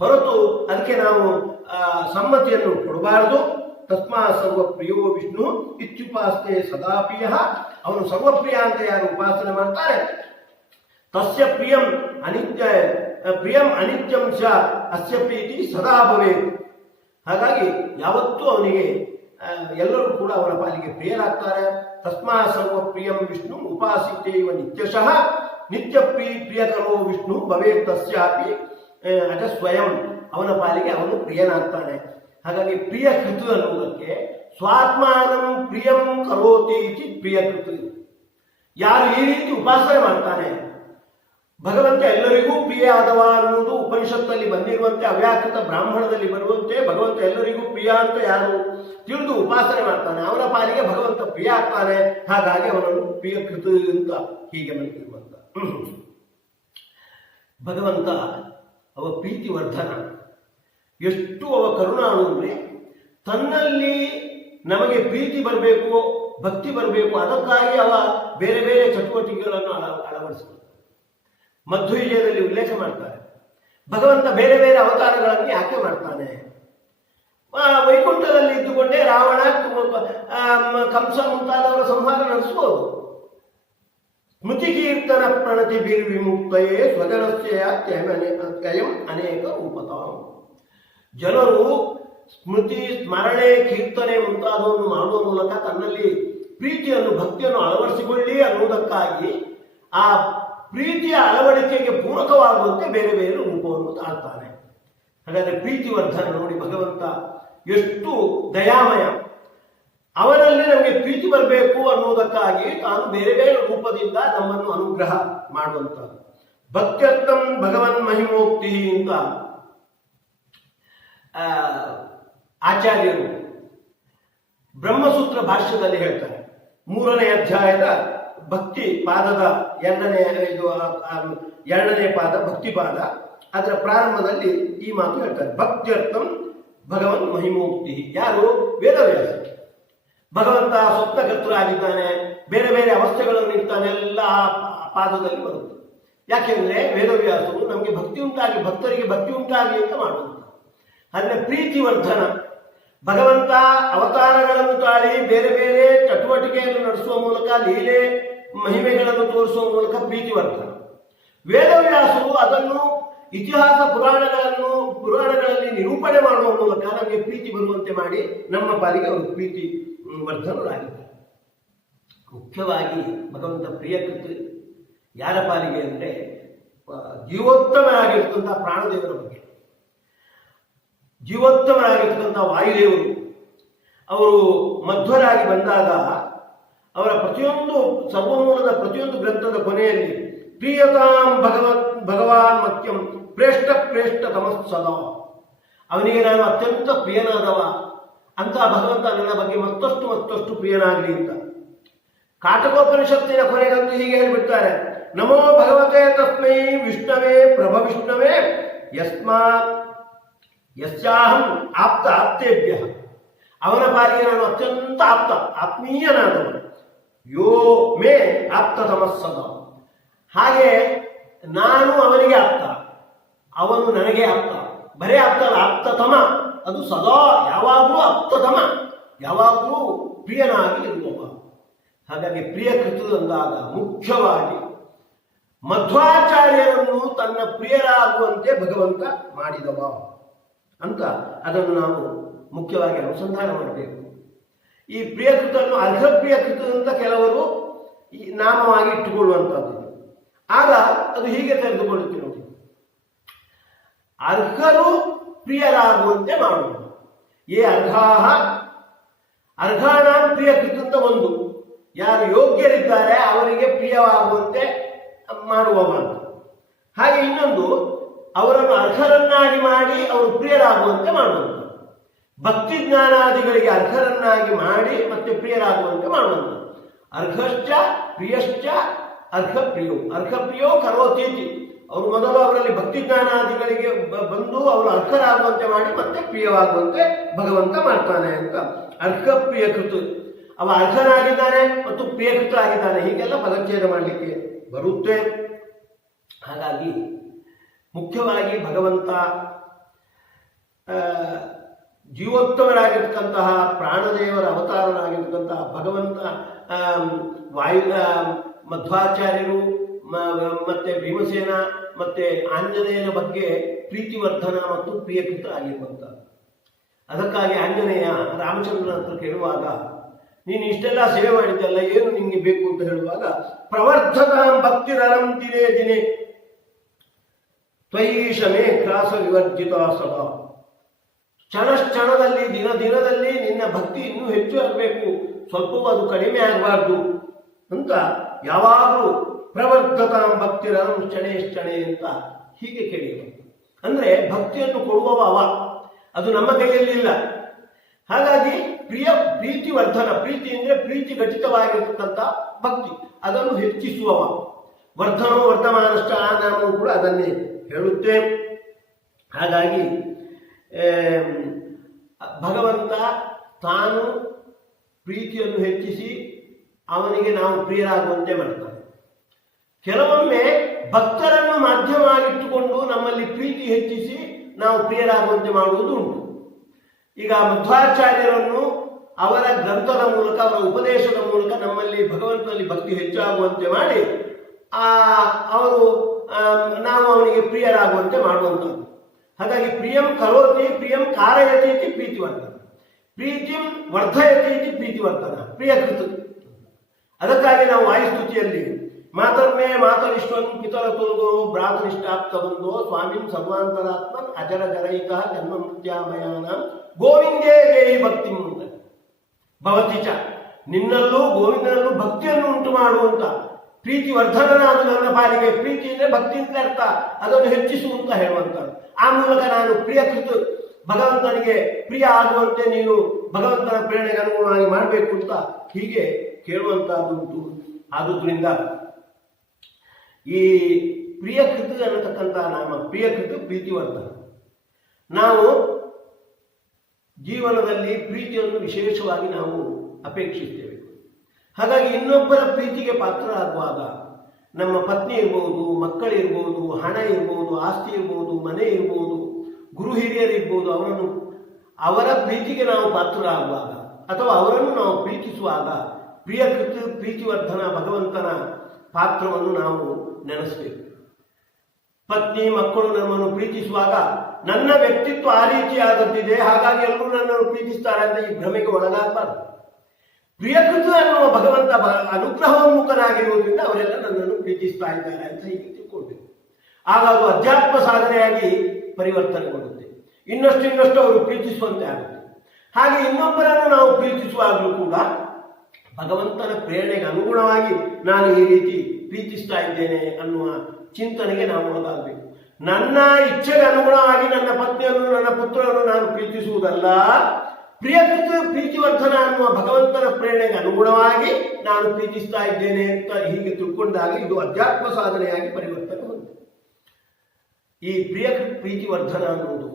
ಹೊರತು ಅದಕ್ಕೆ ನಾವು ಸಮ್ಮತಿಯನ್ನು ಕೊಡಬಾರದು. ತಸ್ಮಾ ಸರ್ವಪ್ರಿಯೋ ವಿಷ್ಣು ಇತ್ಯುಪಾಸ್ತೆ ಸದಾಪ್ರಿಯ. ಅವನು ಸರ್ವಪ್ರಿಯ ಅಂತ ಯಾರು ಉಪಾಸನೆ ಮಾಡ್ತಾರೆ, ತಸ್ಯ ಪ್ರಿಯಂ ಅನಿತ್ಯಂ ಸ ಅಸ್ಯ ಪ್ರೀತಿ ಸದಾ ಭವೇತ್. ಹಾಗಾಗಿ ಯಾವತ್ತೂ ಅವನಿಗೆ ಎಲ್ಲರೂ ಕೂಡ ಅವನ ಪಾಲಿಗೆ ಪ್ರಿಯರಾಗ್ತಾರೆ. ತಸ್ಮಾ ಸರ್ವಪ್ರಿಯಂ ವಿಷ್ಣು ಉಪಾಸಿತೇವ ನಿತ್ಯಶಃ ನಿತ್ಯ ಪ್ರಿಯಕರೋ ವಿಷ್ಣು ಭವೇತ್ ತಸ್ಯಾಪಿ ಅಜ ಸ್ವಯಂ. ಅವನ ಪಾಲಿಗೆ ಅವನು ಪ್ರಿಯನಾಗ್ತಾನೆ. ಹಾಗಾಗಿ ಪ್ರಿಯಕೃತ ಅನ್ನುವುದಕ್ಕೆ ಸ್ವಾತ್ಮಾನಂ ಪ್ರಿಯಂ ಕರೋತಿ ಇತಿ ಪ್ರಿಯಕೃತ. ಯಾರು ಈ ರೀತಿ ಉಪಾಸನೆ ಮಾಡ್ತಾನೆ, ಭಗವಂತ ಎಲ್ಲರಿಗೂ ಪ್ರಿಯ ಆದವ ಅನ್ನುವುದು ಉಪನಿಷತ್ತಲ್ಲಿ ಬಂದಿರುವಂತೆ, ಅವ್ಯಾಕೃತ ಬ್ರಾಹ್ಮಣದಲ್ಲಿ ಬರುವಂತೆ ಭಗವಂತ ಎಲ್ಲರಿಗೂ ಪ್ರಿಯ ಅಂತ ಯಾರು ತಿಳಿದು ಉಪಾಸನೆ ಮಾಡ್ತಾನೆ ಅವನ ಪಾಲಿಗೆ ಭಗವಂತ ಪ್ರಿಯ ಆಗ್ತಾನೆ. ಹಾಗಾಗಿ ಅವನನ್ನು ಪ್ರಿಯಕೃತ ಅಂತ ಹೀಗೆ ಬಂದಿರುವಂತ ಭಗವಂತ ಅವ ಪ್ರೀತಿ ವರ್ಧನ. ಎಷ್ಟು ಅವ ಕರುಣಾಳು ಅಂದ್ರೆ, ತನ್ನಲ್ಲಿ ನಮಗೆ ಪ್ರೀತಿ ಬರಬೇಕು, ಭಕ್ತಿ ಬರಬೇಕು, ಅದಕ್ಕಾಗಿ ಅವ ಬೇರೆ ಬೇರೆ ಚಟುವಟಿಕೆಗಳನ್ನು ಅಳವಡಿಸ್ತಾನೆ. ಮಧ್ವವಿಜಯದಲ್ಲಿ ಉಲ್ಲೇಖ ಮಾಡ್ತಾರೆ, ಭಗವಂತ ಬೇರೆ ಬೇರೆ ಅವತಾರಗಳನ್ನು ಯಾಕೆ ಮಾಡ್ತಾನೆ. ವೈಕುಂಠದಲ್ಲಿ ಇದ್ದುಕೊಂಡೇ ರಾವಣ, ಕಂಸ ಮುಂತಾದವರ ಸಂಹಾರ ನಡೆಸಬಹುದು. ಸ್ಮೃತಿ ಕೀರ್ತನ ಪ್ರಣತಿ ಬಿರ್ವಿಮುಕ್ತಯೇ ಸ್ವಜನಸ್ಯಯಂ ಅನೇಕ ರೂಪತ. ಜನರು ಸ್ಮೃತಿ, ಸ್ಮರಣೆ, ಕೀರ್ತನೆ ಮುಂತಾದವನ್ನು ಮಾಡುವ ಮೂಲಕ ತನ್ನಲ್ಲಿ ಪ್ರೀತಿಯನ್ನು, ಭಕ್ತಿಯನ್ನು ಅಳವಡಿಸಿಕೊಳ್ಳಿ ಅನ್ನುವುದಕ್ಕಾಗಿ ಆ ಪ್ರೀತಿಯ ಅಳವಡಿಕೆಗೆ ಪೂರಕವಾಗುವಂತೆ ಬೇರೆ ಬೇರೆ ರೂಪವನ್ನು ತಾಳ್ತಾನೆ. ಹಾಗಾದ್ರೆ ಪ್ರೀತಿ ವರ್ಧನ ನೋಡಿ, ಭಗವಂತ ಎಷ್ಟು ದಯಾಮಯ. ಅವನಲ್ಲಿ ನಮಗೆ ಪ್ರೀತಿ ಬರಬೇಕು ಅನ್ನುವುದಕ್ಕಾಗಿ ತಾನು ಬೇರೆ ಬೇರೆ ರೂಪದಿಂದ ನಮ್ಮನ್ನು ಅನುಗ್ರಹ ಮಾಡುವಂಥದ್ದು. ಭಕ್ತ್ಯರ್ಥಂ ಭಗವನ್ ಮಹಿಮೋಕ್ತಿ ಅಂತ ಆಚಾರ್ಯರು ಬ್ರಹ್ಮಸೂತ್ರ ಭಾಷ್ಯದಲ್ಲಿ ಹೇಳ್ತಾರೆ. 3ನೇ ಅಧ್ಯಾಯದ ಭಕ್ತಿ ಪಾದದ 2ನೇ ಪಾದ ಭಕ್ತಿ ಪಾದ, ಅದರ ಪ್ರಾರಂಭದಲ್ಲಿ ಈ ಮಾತು ಹೇಳ್ತಾರೆ. ಭಕ್ತ್ಯರ್ಥಂ ಭಗವನ್ ಮಹಿಮೋಕ್ತಿ. ಯಾರು? ವೇದವ್ಯಾಸ. ಭಗವಂತ ಸ್ವಪ್ನಕರ್ತರಾಗಿದ್ದಾನೆ, ಬೇರೆ ಬೇರೆ ಅವಸ್ಥೆಗಳನ್ನು ಇರ್ತಾನೆ, ಎಲ್ಲ ಪಾದದಲ್ಲಿ ಬರುತ್ತೆ. ಯಾಕೆಂದ್ರೆ ವೇದವ್ಯಾಸರು ನಮಗೆ ಭಕ್ತಿ ಉಂಟಾಗಿ, ಭಕ್ತರಿಗೆ ಭಕ್ತಿ ಉಂಟಾಗಿ ಅಂತ ಮಾಡುವಂತ. ಅಂದ್ರೆ ಪ್ರೀತಿ ವರ್ಧನ. ಭಗವಂತ ಅವತಾರಗಳನ್ನು ತಾಳಿ ಬೇರೆ ಬೇರೆ ಚಟುವಟಿಕೆಯನ್ನು ನಡೆಸುವ ಮೂಲಕ, ಲೀಲೆ ಮಹಿಮೆಗಳನ್ನು ತೋರಿಸುವ ಮೂಲಕ ಪ್ರೀತಿ ವರ್ಧನ. ವೇದವ್ಯಾಸರು ಅದನ್ನು ಇತಿಹಾಸ ಪುರಾಣಗಳಲ್ಲಿ ನಿರೂಪಣೆ ಮಾಡುವ ಮೂಲಕ ನಮಗೆ ಪ್ರೀತಿ ಬರುವಂತೆ ಮಾಡಿ ನಮ್ಮ ಪಾಲಿಗೆ ಅವರು ಪ್ರೀತಿ ವರ್ಧನರಾಗಿದ್ದಾರೆ. ಮುಖ್ಯವಾಗಿ ಭಗವಂತ ಪ್ರಿಯಕೃತ ಯಾರ ಪಾಲಿಗೆ ಅಂದರೆ ಜೀವೋತ್ತಮರಾಗಿರ್ತಕ್ಕಂಥ ಪ್ರಾಣದೇವರ ಬಗ್ಗೆ. ಜೀವೋತ್ತಮರಾಗಿರ್ತಕ್ಕಂಥ ವಾಯುದೇವರು ಅವರು ಮಧ್ವರಾಗಿ ಬಂದಾಗ ಅವರ ಪ್ರತಿಯೊಂದು ಸರ್ವಮೂಲದ ಪ್ರತಿಯೊಂದು ಗ್ರಂಥದ ಕೊನೆಯಲ್ಲಿ ಪ್ರಿಯತಾಂ ಭಗವಾನ್ ಮತ್ಯಂ ಪ್ರೇಷ್ಠ ತಮಸ್ಸದ. ಅವನಿಗೆ ನಾನು ಅತ್ಯಂತ ಪ್ರಿಯನಾದವ ಅಂತ ಭಗವಂತ ನನ್ನ ಬಗ್ಗೆ ಮತ್ತಷ್ಟು ಪ್ರಿಯನಾಗಲಿ ಅಂತ. ಕಾಟಕೋಪನಿಷತ್ತಿನ ಕೊನೆಗಂತೂ ಹೀಗೆ ಹೇಳಿಬಿಡ್ತಾರೆ, ನಮೋ ಭಗವತೆ ತಸ್ಮೈ ವಿಷ್ಣವೇ ಪ್ರಭವಿಷ್ಣವೇ ಯಸ್ಯಾಹಂ ಆಪ್ತ ಆಪ್ತೇಭ್ಯ. ಅವನ ಪಾಲಿಗೆ ನಾನು ಅತ್ಯಂತ ಆತ್ಮೀಯನಾದವನು. ಯೋ ಮೇ ಆಪ್ತ ತಮಸ್ಸದ. ಹಾಗೆ ನಾನು ಅವನಿಗೆ ಆಪ್ತ, ಅವನು ನನಗೆ ಆಪ್ತ. ಬರೇ ಆಪ್ತ ಅಲ್ಲ, ಆಪ್ತತಮ. ಅದು ಸದಾ ಯಾವಾಗಲೂ ಆಪ್ತತಮ, ಯಾವಾಗಲೂ ಪ್ರಿಯನಾಗಿ ಇರುವವ. ಹಾಗಾಗಿ ಪ್ರಿಯಕೃತ ಅಂದಾಗ ಮುಖ್ಯವಾಗಿ ಮಧ್ವಾಚಾರ್ಯರನ್ನು ತನ್ನ ಪ್ರಿಯರಾಗುವಂತೆ ಭಗವಂತ ಮಾಡಿದವ ಅಂತ ಅದನ್ನು ನಾವು ಮುಖ್ಯವಾಗಿ ಅನುಸಂಧಾನ ಮಾಡಬೇಕು. ಈ ಪ್ರಿಯಕೃತನ್ನು ಅರ್ಘ ಪ್ರಿಯಕೃತ ಅಂತ ಕೆಲವರು ಈ ನಾಮವಾಗಿ ಇಟ್ಟುಕೊಳ್ಳುವಂಥದ್ದು. ಆಗ ಅದು ಹೀಗೆ ತೆರೆದುಕೊಳ್ಳುತ್ತೆ ನೋಡಿ, ಅರ್ಘರು ಪ್ರಿಯರಾಗುವಂತೆ ಮಾಡುವುದು. ಅರ್ಘಾನಾಂ ಪ್ರಿಯಕೃತ ಅಂತ ಒಂದು, ಯಾರು ಯೋಗ್ಯರಿದ್ದಾರೆ ಅವರಿಗೆ ಪ್ರಿಯವಾಗುವಂತೆ ಮಾಡುವವ ಅಂತ. ಹಾಗೆ ಇನ್ನೊಂದು, ಅವರನ್ನು ಅರ್ಹರನ್ನಾಗಿ ಮಾಡಿ ಅವರು ಪ್ರಿಯರಾಗುವಂತೆ ಮಾಡುವಂತ. ಭಕ್ತಿ ಜ್ಞಾನಾದಿಗಳಿಗೆ ಅರ್ಹರನ್ನಾಗಿ ಮಾಡಿ ಮತ್ತೆ ಪ್ರಿಯರಾಗುವಂತೆ ಮಾಡುವಂತ. ಅರ್ಹಶ್ಚ ಪ್ರಿಯಶ್ಚ ಅರ್ಹಪ್ರಿಯೋ ಅರ್ಹಪ್ರಿಯೋ ಕರೋತೀತಿ. ಅವರು ಮೊದಲು ಅವರಲ್ಲಿ ಭಕ್ತಿ ಜ್ಞಾನಾದಿಗಳಿಗೆ ಬಂದು ಅವರು ಅರ್ಹರಾಗುವಂತೆ ಮಾಡಿ ಮತ್ತೆ ಪ್ರಿಯವಾಗುವಂತೆ ಭಗವಂತ ಮಾಡ್ತಾನೆ ಅಂತ. ಅರ್ಹಪ್ರಿಯಕೃತ, ಅವ ಅರ್ಹನಾಗಿದ್ದಾನೆ ಮತ್ತು ಪ್ರಿಯಕೃತ ಆಗಿದ್ದಾನೆ, ಹೀಗೆಲ್ಲ ಪದಚ್ಛೇದ ಮಾಡಲಿಕ್ಕೆ ಬರುತ್ತೆ. ಹಾಗಾಗಿ ಮುಖ್ಯವಾಗಿ ಭಗವಂತ ಜೀವೋತ್ತಮರಾಗಿರ್ತಕ್ಕಂತಹ ಪ್ರಾಣದೇವರ ಅವತಾರನಾಗಿರ್ತಕ್ಕಂತಹ ಭಗವಂತ ವಾಯು ಮಧ್ವಾಚಾರ್ಯರು ಮತ್ತೆ ಭೀಮಸೇನ ಮತ್ತೆ ಆಂಜನೇಯನ ಬಗ್ಗೆ ಪ್ರೀತಿವರ್ಧನ ಮತ್ತು ಪ್ರಿಯಕೃತ ಆಗಿರುವಂತ. ಅದಕ್ಕಾಗಿ ಆಂಜನೇಯ ರಾಮಚಂದ್ರನ ಹತ್ರ ಕೇಳುವಾಗ, ನೀನು ಇಷ್ಟೆಲ್ಲ ಸೇವೆ ಮಾಡಿದ್ದಲ್ಲ, ಏನು ನಿಂಗೆ ಬೇಕು ಅಂತ ಹೇಳುವಾಗ, ಪ್ರವರ್ಧತಾಂ ಭಕ್ತಿರಲಂ ದಿನೇ ದಿನೇ ತ್ವಯೀಶಮೇ ಕ್ರಾಸ ವಿವರ್ಜಿತ ಸಭಾ. ಕ್ಷಣದಲ್ಲಿ ದಿನ ದಿನದಲ್ಲಿ ನಿನ್ನ ಭಕ್ತಿ ಇನ್ನೂ ಹೆಚ್ಚು ಆಗಬೇಕು, ಸ್ವಲ್ಪವೂ ಅದು ಕಡಿಮೆ ಆಗಬಾರ್ದು ಅಂತ ಯಾವಾಗಲೂ ಪ್ರವರ್ಧತಾಂ ಭಕ್ತಿರಲಂ ಕ್ಷಣೇ ಅಂತ ಹೀಗೆ ಕೇಳಿದರು. ಅಂದ್ರೆ ಭಕ್ತಿಯನ್ನು ಕೊಡುವವ ಅವ, ಅದು ನಮ್ಮ ಕೈಯಲ್ಲಿಲ್ಲ. ಹಾಗಾಗಿ ಪ್ರೀತಿ ವರ್ಧನ, ಪ್ರೀತಿ ಅಂದ್ರೆ ಪ್ರೀತಿ ಘಟಿತವಾಗಿರ್ತಕ್ಕಂಥ ಭಕ್ತಿ, ಅದನ್ನು ಹೆಚ್ಚಿಸುವವ. ವರ್ಧನೋ ವರ್ಧಮಾನಶ್ಚ ಆ ನಾಮವು ಕೂಡ ಅದನ್ನೇ ಹೇಳುತ್ತೆ. ಹಾಗಾಗಿ ಭಗವಂತ ತಾನು ಪ್ರೀತಿಯನ್ನು ಹೆಚ್ಚಿಸಿ ಅವನಿಗೆ ನಾವು ಪ್ರಿಯರಾಗುವಂತೆ ಮಾಡ್ತಾನೆ. ಕೆಲವೊಮ್ಮೆ ಭಕ್ತರನ್ನು ಮಾಧ್ಯಮವಾಗಿಟ್ಟುಕೊಂಡು ನಮ್ಮಲ್ಲಿ ಪ್ರೀತಿ ಹೆಚ್ಚಿಸಿ ನಾವು ಪ್ರಿಯರಾಗುವಂತೆ ಮಾಡುವುದು ಉಂಟು. ಈಗ ಮಧ್ವಾಚಾರ್ಯರನ್ನು ಅವರ ಗ್ರಂಥದ ಮೂಲಕ, ಅವರ ಉಪದೇಶದ ಮೂಲಕ ನಮ್ಮಲ್ಲಿ ಭಗವಂತನಲ್ಲಿ ಭಕ್ತಿ ಹೆಚ್ಚಾಗುವಂತೆ ಮಾಡಿ ಅವರು ನಾವು ಅವನಿಗೆ ಪ್ರಿಯರಾಗುವಂತೆ ಮಾಡುವಂಥದ್ದು. ಹಾಗಾಗಿ ಪ್ರಿಯಂ ಕರೋತಿ ಪ್ರಿಯಂ ಕಾರಯತಿ ಇತಿ ಪ್ರೀತಿವರ್ಧನ, ಪ್ರೀತಿಂ ವರ್ಧಯತಿ ಇತಿ ಪ್ರೀತಿವರ್ಧನ, ಪ್ರಿಯಕೃತ. ಅದಕ್ಕಾಗಿ ನಾವು ವಾಯುಸ್ತುತಿಯಲ್ಲಿ ಮಾತರ್ಮೇ ಮಾತರಿಷ್ವನ್ ಪಿತರ ತುಲ್ಗೋ ಭ್ರಾತರಿಷ್ಟಾಪ್ತ ಬಂಧೋ ಸ್ವಾಮಿನ್ ಸರ್ವಾಂತರಾತ್ಮನ್ ಅಜರ ಜರೈಕ ಜನ್ಮ ಮೃತ್ಯಾಮಯಾನ ಗೋವಿಂದೇ ದೇಹಿ ಭಕ್ತಿ ಭವತಿ ಚ. ನಿನ್ನಲ್ಲೂ ಗೋವಿಂದನಲ್ಲೂ ಭಕ್ತಿಯನ್ನು ಉಂಟು ಮಾಡುವಂತ ಪ್ರೀತಿ ವರ್ಧನನಾದ ನನ್ನ ಪಾಲಿಗೆ. ಪ್ರೀತಿ ಅಂದ್ರೆ ಭಕ್ತಿ ಅಂತ ಅರ್ಥ, ಅದನ್ನು ಹೆಚ್ಚಿಸು ಅಂತ ಹೇಳುವಂಥದ್ದು. ಆ ಮೂಲಕ ನಾನು ಪ್ರಿಯಕೃತ, ಭಗವಂತನಿಗೆ ಪ್ರಿಯ ಆಗುವಂತೆ ನೀನು ಭಗವಂತನ ಪ್ರೇರಣೆಗೆ ಅನುಗುಣವಾಗಿ ಮಾಡಬೇಕು ಅಂತ ಹೀಗೆ ಕೇಳುವಂತಹದ್ದುಂಟು. ಆದುದರಿಂದ ಈ ಪ್ರಿಯಕೃತ ಅನ್ನತಕ್ಕಂಥ ನಾಮ, ಪ್ರಿಯಕೃತ ಪ್ರೀತಿವರ್ಧನ. ನಾವು ಜೀವನದಲ್ಲಿ ಪ್ರೀತಿಯನ್ನು ವಿಶೇಷವಾಗಿ ನಾವು ಅಪೇಕ್ಷಿಸ್ತೇವೆ. ಹಾಗಾಗಿ ಇನ್ನೊಬ್ಬರ ಪ್ರೀತಿಗೆ ಪಾತ್ರ ಆಗುವಾಗ ನಮ್ಮ ಪತ್ನಿ ಇರ್ಬೋದು, ಮಕ್ಕಳಿರ್ಬೋದು, ಹಣ ಇರ್ಬೋದು, ಆಸ್ತಿ ಇರ್ಬೋದು, ಮನೆ ಇರ್ಬೋದು, ಗುರು ಹಿರಿಯರಿರ್ಬೋದು, ಅವರ ಪ್ರೀತಿಗೆ ನಾವು ಪಾತ್ರರಾಗುವಾಗ ಅಥವಾ ಅವರನ್ನು ನಾವು ಪ್ರೀತಿಸುವಾಗ ಪ್ರಿಯಕೃತ ಪ್ರೀತಿವರ್ಧನ ಭಗವಂತನ ಪಾತ್ರವನ್ನು ನಾವು ನೆನೆಸಬೇಕು. ಪತ್ನಿ ಮಕ್ಕಳು ನಮ್ಮನ್ನು ಪ್ರೀತಿಸುವಾಗ ನನ್ನ ವ್ಯಕ್ತಿತ್ವ ಆ ರೀತಿಯಾದದ್ದಿದೆ, ಹಾಗಾಗಿ ಎಲ್ಲರೂ ನನ್ನನ್ನು ಪ್ರೀತಿಸ್ತಾರೆ ಅಂತ ಈ ಭ್ರಮೆಗೆ ಒಳಗಾಗಬಾರ್ದು. ಪ್ರಿಯಕೃತ ಅನ್ನುವ ಭಗವಂತ ಅನುಗ್ರಹೋನ್ಮುಖನಾಗಿರುವುದರಿಂದ ಅವರೆಲ್ಲ ನನ್ನನ್ನು ಪ್ರೀತಿಸ್ತಾ ಇದ್ದಾರೆ ಅಂತ ಹೀಗೆ ತಿಳ್ಕೊಳ್ಬೇಕು. ಆಗ ಅದು ಅಧ್ಯಾತ್ಮ ಸಾಧನೆಯಾಗಿ ಪರಿವರ್ತನೆಗೊಳ್ಳುತ್ತೆ. ಇನ್ನಷ್ಟು ಅವರು ಪ್ರೀತಿಸುವಂತೆ ಆಗುತ್ತೆ. ಹಾಗೆ ಇನ್ನೊಬ್ಬರನ್ನು ನಾವು ಪ್ರೀತಿಸುವಾಗಲೂ ಕೂಡ ಭಗವಂತನ ಪ್ರೇರಣೆಗೆ ಅನುಗುಣವಾಗಿ ನಾನು ಈ ರೀತಿ ಪ್ರೀತಿಸ್ತಾ ಇದ್ದೇನೆ ಅನ್ನುವ ಚಿಂತನೆಗೆ ನಾವು ಒಳಗಾಗಬೇಕು. ನನ್ನ ಇಚ್ಛೆಗೆ ಅನುಗುಣವಾಗಿ ನನ್ನ ಪತ್ನಿಯನ್ನು ನನ್ನ ಪುತ್ರರನ್ನು ನಾನು ಪ್ರೀತಿಸುವುದಲ್ಲ, ಪ್ರಿಯಕೃತ ಪ್ರೀತಿವರ್ಧನ ಅನ್ನುವ ಭಗವಂತನ ಪ್ರೇರಣೆಗೆ ಅನುಗುಣವಾಗಿ ನಾನು ಪ್ರೀತಿಸ್ತಾ ಇದ್ದೇನೆ ಅಂತ ಹೀಗೆ ತಿಳ್ಕೊಂಡಾಗ ಇದು ಅಧ್ಯಾತ್ಮ ಸಾಧನೆಯಾಗಿ ಪರಿವರ್ತನೆ ಹೊಂದಿದೆ. ಈ ಪ್ರಿಯಕೃತ ಪ್ರೀತಿವರ್ಧನ ಅನ್ನುವುದು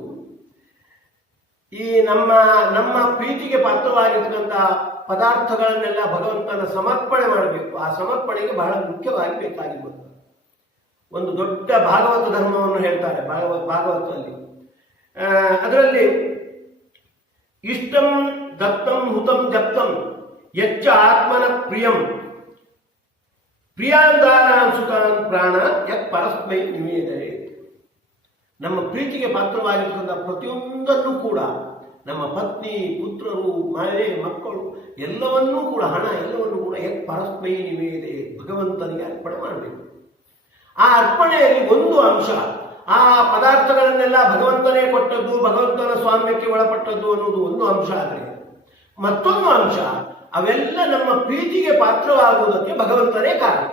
ಈ ನಮ್ಮ ಪ್ರೀತಿಗೆ ಪಾತ್ರವಾಗಿರ್ತಕ್ಕಂಥ ಪದಾರ್ಥಗಳನ್ನೆಲ್ಲ ಭಗವಂತನ ಸಮರ್ಪಣೆ ಮಾಡಬೇಕು. ಆ ಸಮರ್ಪಣೆಗೆ ಬಹಳ ಮುಖ್ಯವಾಗಿ ಬೇಕಾಗಿರುವುದು ಒಂದು ದೊಡ್ಡ ಭಾಗವತ ಧರ್ಮವನ್ನು ಹೇಳ್ತಾರೆ ಭಾಗವತದಲ್ಲಿ. ಅದರಲ್ಲಿ ಇಷ್ಟಂ ದತ್ತಂ ಹುತಂ ಜಪ್ತಂ ಯಚ್ಚ ಆತ್ಮನ ಪ್ರಿಯಂ ಪ್ರಿಯಾಂದಾನಾಂ ಸುತಾನ್ ಪ್ರಾಣ ಯತ್ ಪರಸ್ಮೈ ನಿವೇದನೆ. ನಮ್ಮ ಪ್ರೀತಿಗೆ ಪಾತ್ರವಾಗಿರ್ತಕ್ಕಂಥ ಪ್ರತಿಯೊಂದನ್ನು ಕೂಡ ನಮ್ಮ ಪತ್ನಿ, ಪುತ್ರರು, ಮನೆ, ಮಕ್ಕಳು ಎಲ್ಲವನ್ನೂ ಕೂಡ, ಹಣ ಎಲ್ಲವನ್ನೂ ಕೂಡ ಯತ್ ಪರಸ್ಮೈ ನಿವೇದೆ, ಭಗವಂತನಿಗೆ ಅರ್ಪಣೆ ಮಾಡಬೇಕು. ಆ ಅರ್ಪಣೆಯಲ್ಲಿ ಒಂದು ಅಂಶ, ಆ ಪದಾರ್ಥಗಳನ್ನೆಲ್ಲ ಭಗವಂತನೇ ಕೊಟ್ಟದ್ದು, ಭಗವಂತನ ಸ್ವಾಮ್ಯಕ್ಕೆ ಒಳಪಟ್ಟದ್ದು ಅನ್ನೋದು ಒಂದು ಅಂಶ. ಆದರೆ ಮತ್ತೊಂದು ಅಂಶ, ಅವೆಲ್ಲ ನಮ್ಮ ಪ್ರೀತಿಗೆ ಪಾತ್ರವಾಗುವುದಕ್ಕೆ ಭಗವಂತನೇ ಕಾರಣ.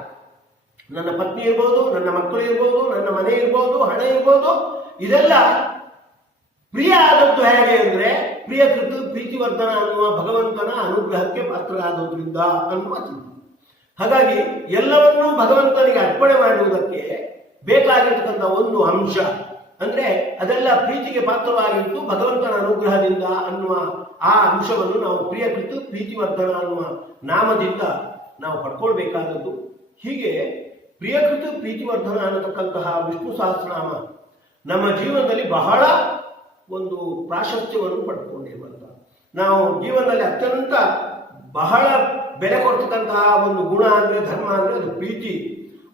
ನನ್ನ ಪತ್ನಿ ಇರ್ಬೋದು, ನನ್ನ ಮಕ್ಕಳು ಇರ್ಬೋದು, ನನ್ನ ಮನೆ ಇರ್ಬೋದು, ಹಣ ಇರ್ಬೋದು, ಇದೆಲ್ಲ ಪ್ರಿಯ ಆದದ್ದು ಹೇಗೆ ಅಂದ್ರೆ ಪ್ರಿಯಕೃತ ಪ್ರೀತಿವರ್ಧನ ಅನ್ನುವ ಭಗವಂತನ ಅನುಗ್ರಹಕ್ಕೆ ಪಾತ್ರರಾದದ್ರಿಂದ ಅನ್ನುವ ಚಿಂತೆ. ಹಾಗಾಗಿ ಎಲ್ಲವನ್ನೂ ಭಗವಂತನಿಗೆ ಅರ್ಪಣೆ ಮಾಡುವುದಕ್ಕೆ ಬೇಕಾಗಿರ್ತಕ್ಕಂಥ ಒಂದು ಅಂಶ ಅಂದ್ರೆ ಅದೆಲ್ಲ ಪ್ರೀತಿಗೆ ಪಾತ್ರವಾಗಿದ್ದು ಭಗವಂತನ ಅನುಗ್ರಹದಿಂದ ಅನ್ನುವ ಆ ಅಂಶವನ್ನು ನಾವು ಪ್ರಿಯಕೃತ ಪ್ರೀತಿವರ್ಧನ ಅನ್ನುವ ನಾಮದಿಂದ ನಾವು ಪಡ್ಕೊಳ್ಬೇಕಾದದ್ದು. ಹೀಗೆ ಪ್ರಿಯಕೃತ ಪ್ರೀತಿವರ್ಧನ ಅನ್ನತಕ್ಕಂತಹ ವಿಷ್ಣು ಸಹಸ್ರನಾಮ ನಮ್ಮ ಜೀವನದಲ್ಲಿ ಬಹಳ ಒಂದು ಪ್ರಾಶಸ್ತ್ಯವನ್ನು ಪಡ್ಕೊಂಡಿರುವಂತಹ, ನಾವು ಜೀವನದಲ್ಲಿ ಅತ್ಯಂತ ಬಹಳ ಬೆಲೆ ಕೊಡ್ತಕ್ಕಂತಹ ಒಂದು ಗುಣ ಅಂದ್ರೆ ಧರ್ಮ ಅಂದ್ರೆ ಅದು ಪ್ರೀತಿ.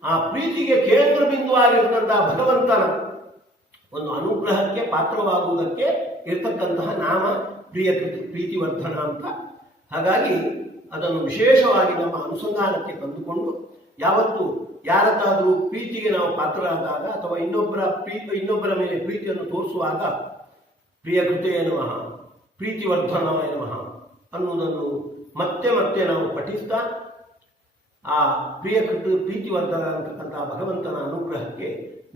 ಆ ಪ್ರೀತಿಗೆ ಕೇಂದ್ರ ಬಿಂದುವಾಗಿರ್ತಕ್ಕಂತಹ ಭಗವಂತನ ಒಂದು ಅನುಗ್ರಹಕ್ಕೆ ಪಾತ್ರವಾಗುವುದಕ್ಕೆ ಇರ್ತಕ್ಕಂತಹ ನಾಮ ಪ್ರಿಯಕೃತ ಪ್ರೀತಿವರ್ಧನ ಅಂತ. ಹಾಗಾಗಿ ಅದನ್ನು ವಿಶೇಷವಾಗಿ ನಮ್ಮ ಅನುಸಂಧಾನಕ್ಕೆ ತಂದುಕೊಂಡು ಯಾವತ್ತು ಯಾರದ್ದಾದರೂ ಪ್ರೀತಿಗೆ ನಾವು ಪಾತ್ರರಾದಾಗ ಅಥವಾ ಇನ್ನೊಬ್ಬರ ಮೇಲೆ ಪ್ರೀತಿಯನ್ನು ತೋರಿಸುವಾಗ ಪ್ರಿಯಕೃತೆ ನಮಃ ಪ್ರೀತಿವರ್ಧನಾಯ ನಮಃ ಅನ್ನುವುದನ್ನು ಮತ್ತೆ ಮತ್ತೆ ನಾವು ಪಠಿಸ್ತಾ ಆ ಪ್ರಿಯಕೃತ ಪ್ರೀತಿವರ್ಧನ ಅಂತಕ್ಕಂತಹ ಭಗವಂತನ ಅನುಗ್ರಹಕ್ಕೆ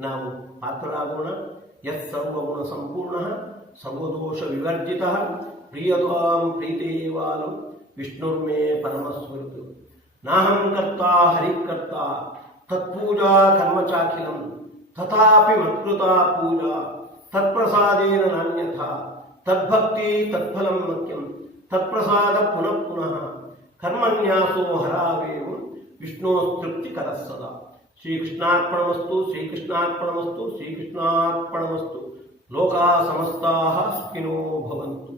ನಾವು ಪಾತ್ರರಾಗೋಣ. ಯತ್ ಸರ್ವಗುಣ ಸಂಪೂರ್ಣ ಸರ್ವದೋಷ ವಿವರ್ಜಿತ ಪ್ರಿಯತಾಂ ಪ್ರೀತೇವಾಲಂ ವಿಷ್ಣುರ್ಮೇ ಪರಮಸ್ಮೃತು ನಾಹಂ ಕರ್ತಾ ಹರಿಕರ್ತ ತತ್ಪೂಜಾ ಕರ್ಮಚಾಖಿಲಂ ತಥಾಪಿ ಮತ್ಕೃತಾ ಪೂಜಾ ತತ್ಪ್ರಸಾದೇನ ನಾನ್ಯಥಾ ತದ್ಭಕ್ತಿ ತತ್ಫಲಂ ಮಖ್ಯಂ ತತ್ಪ್ರಸಾದ ಪುನಃ ಪುನಃ ಕರ್ಮನ್ಯಾಸೋ ಹರಾವೇವ ವಿಷ್ಣೋಸ್ತೃಪ್ತಿಕರಃ ಸದಾ. ಶ್ರೀಕೃಷ್ಣಾರ್ಪಣಮಸ್ತು ಶ್ರೀಕೃಷ್ಣಾರ್ಪಣಮಸ್ತು ಶ್ರೀಕೃಷ್ಣಾರ್ಪಣಮಸ್ತು. ಲೋಕಾ ಸಮಸ್ತಾಃ ಸುಖಿನೋ ಭವಂತು.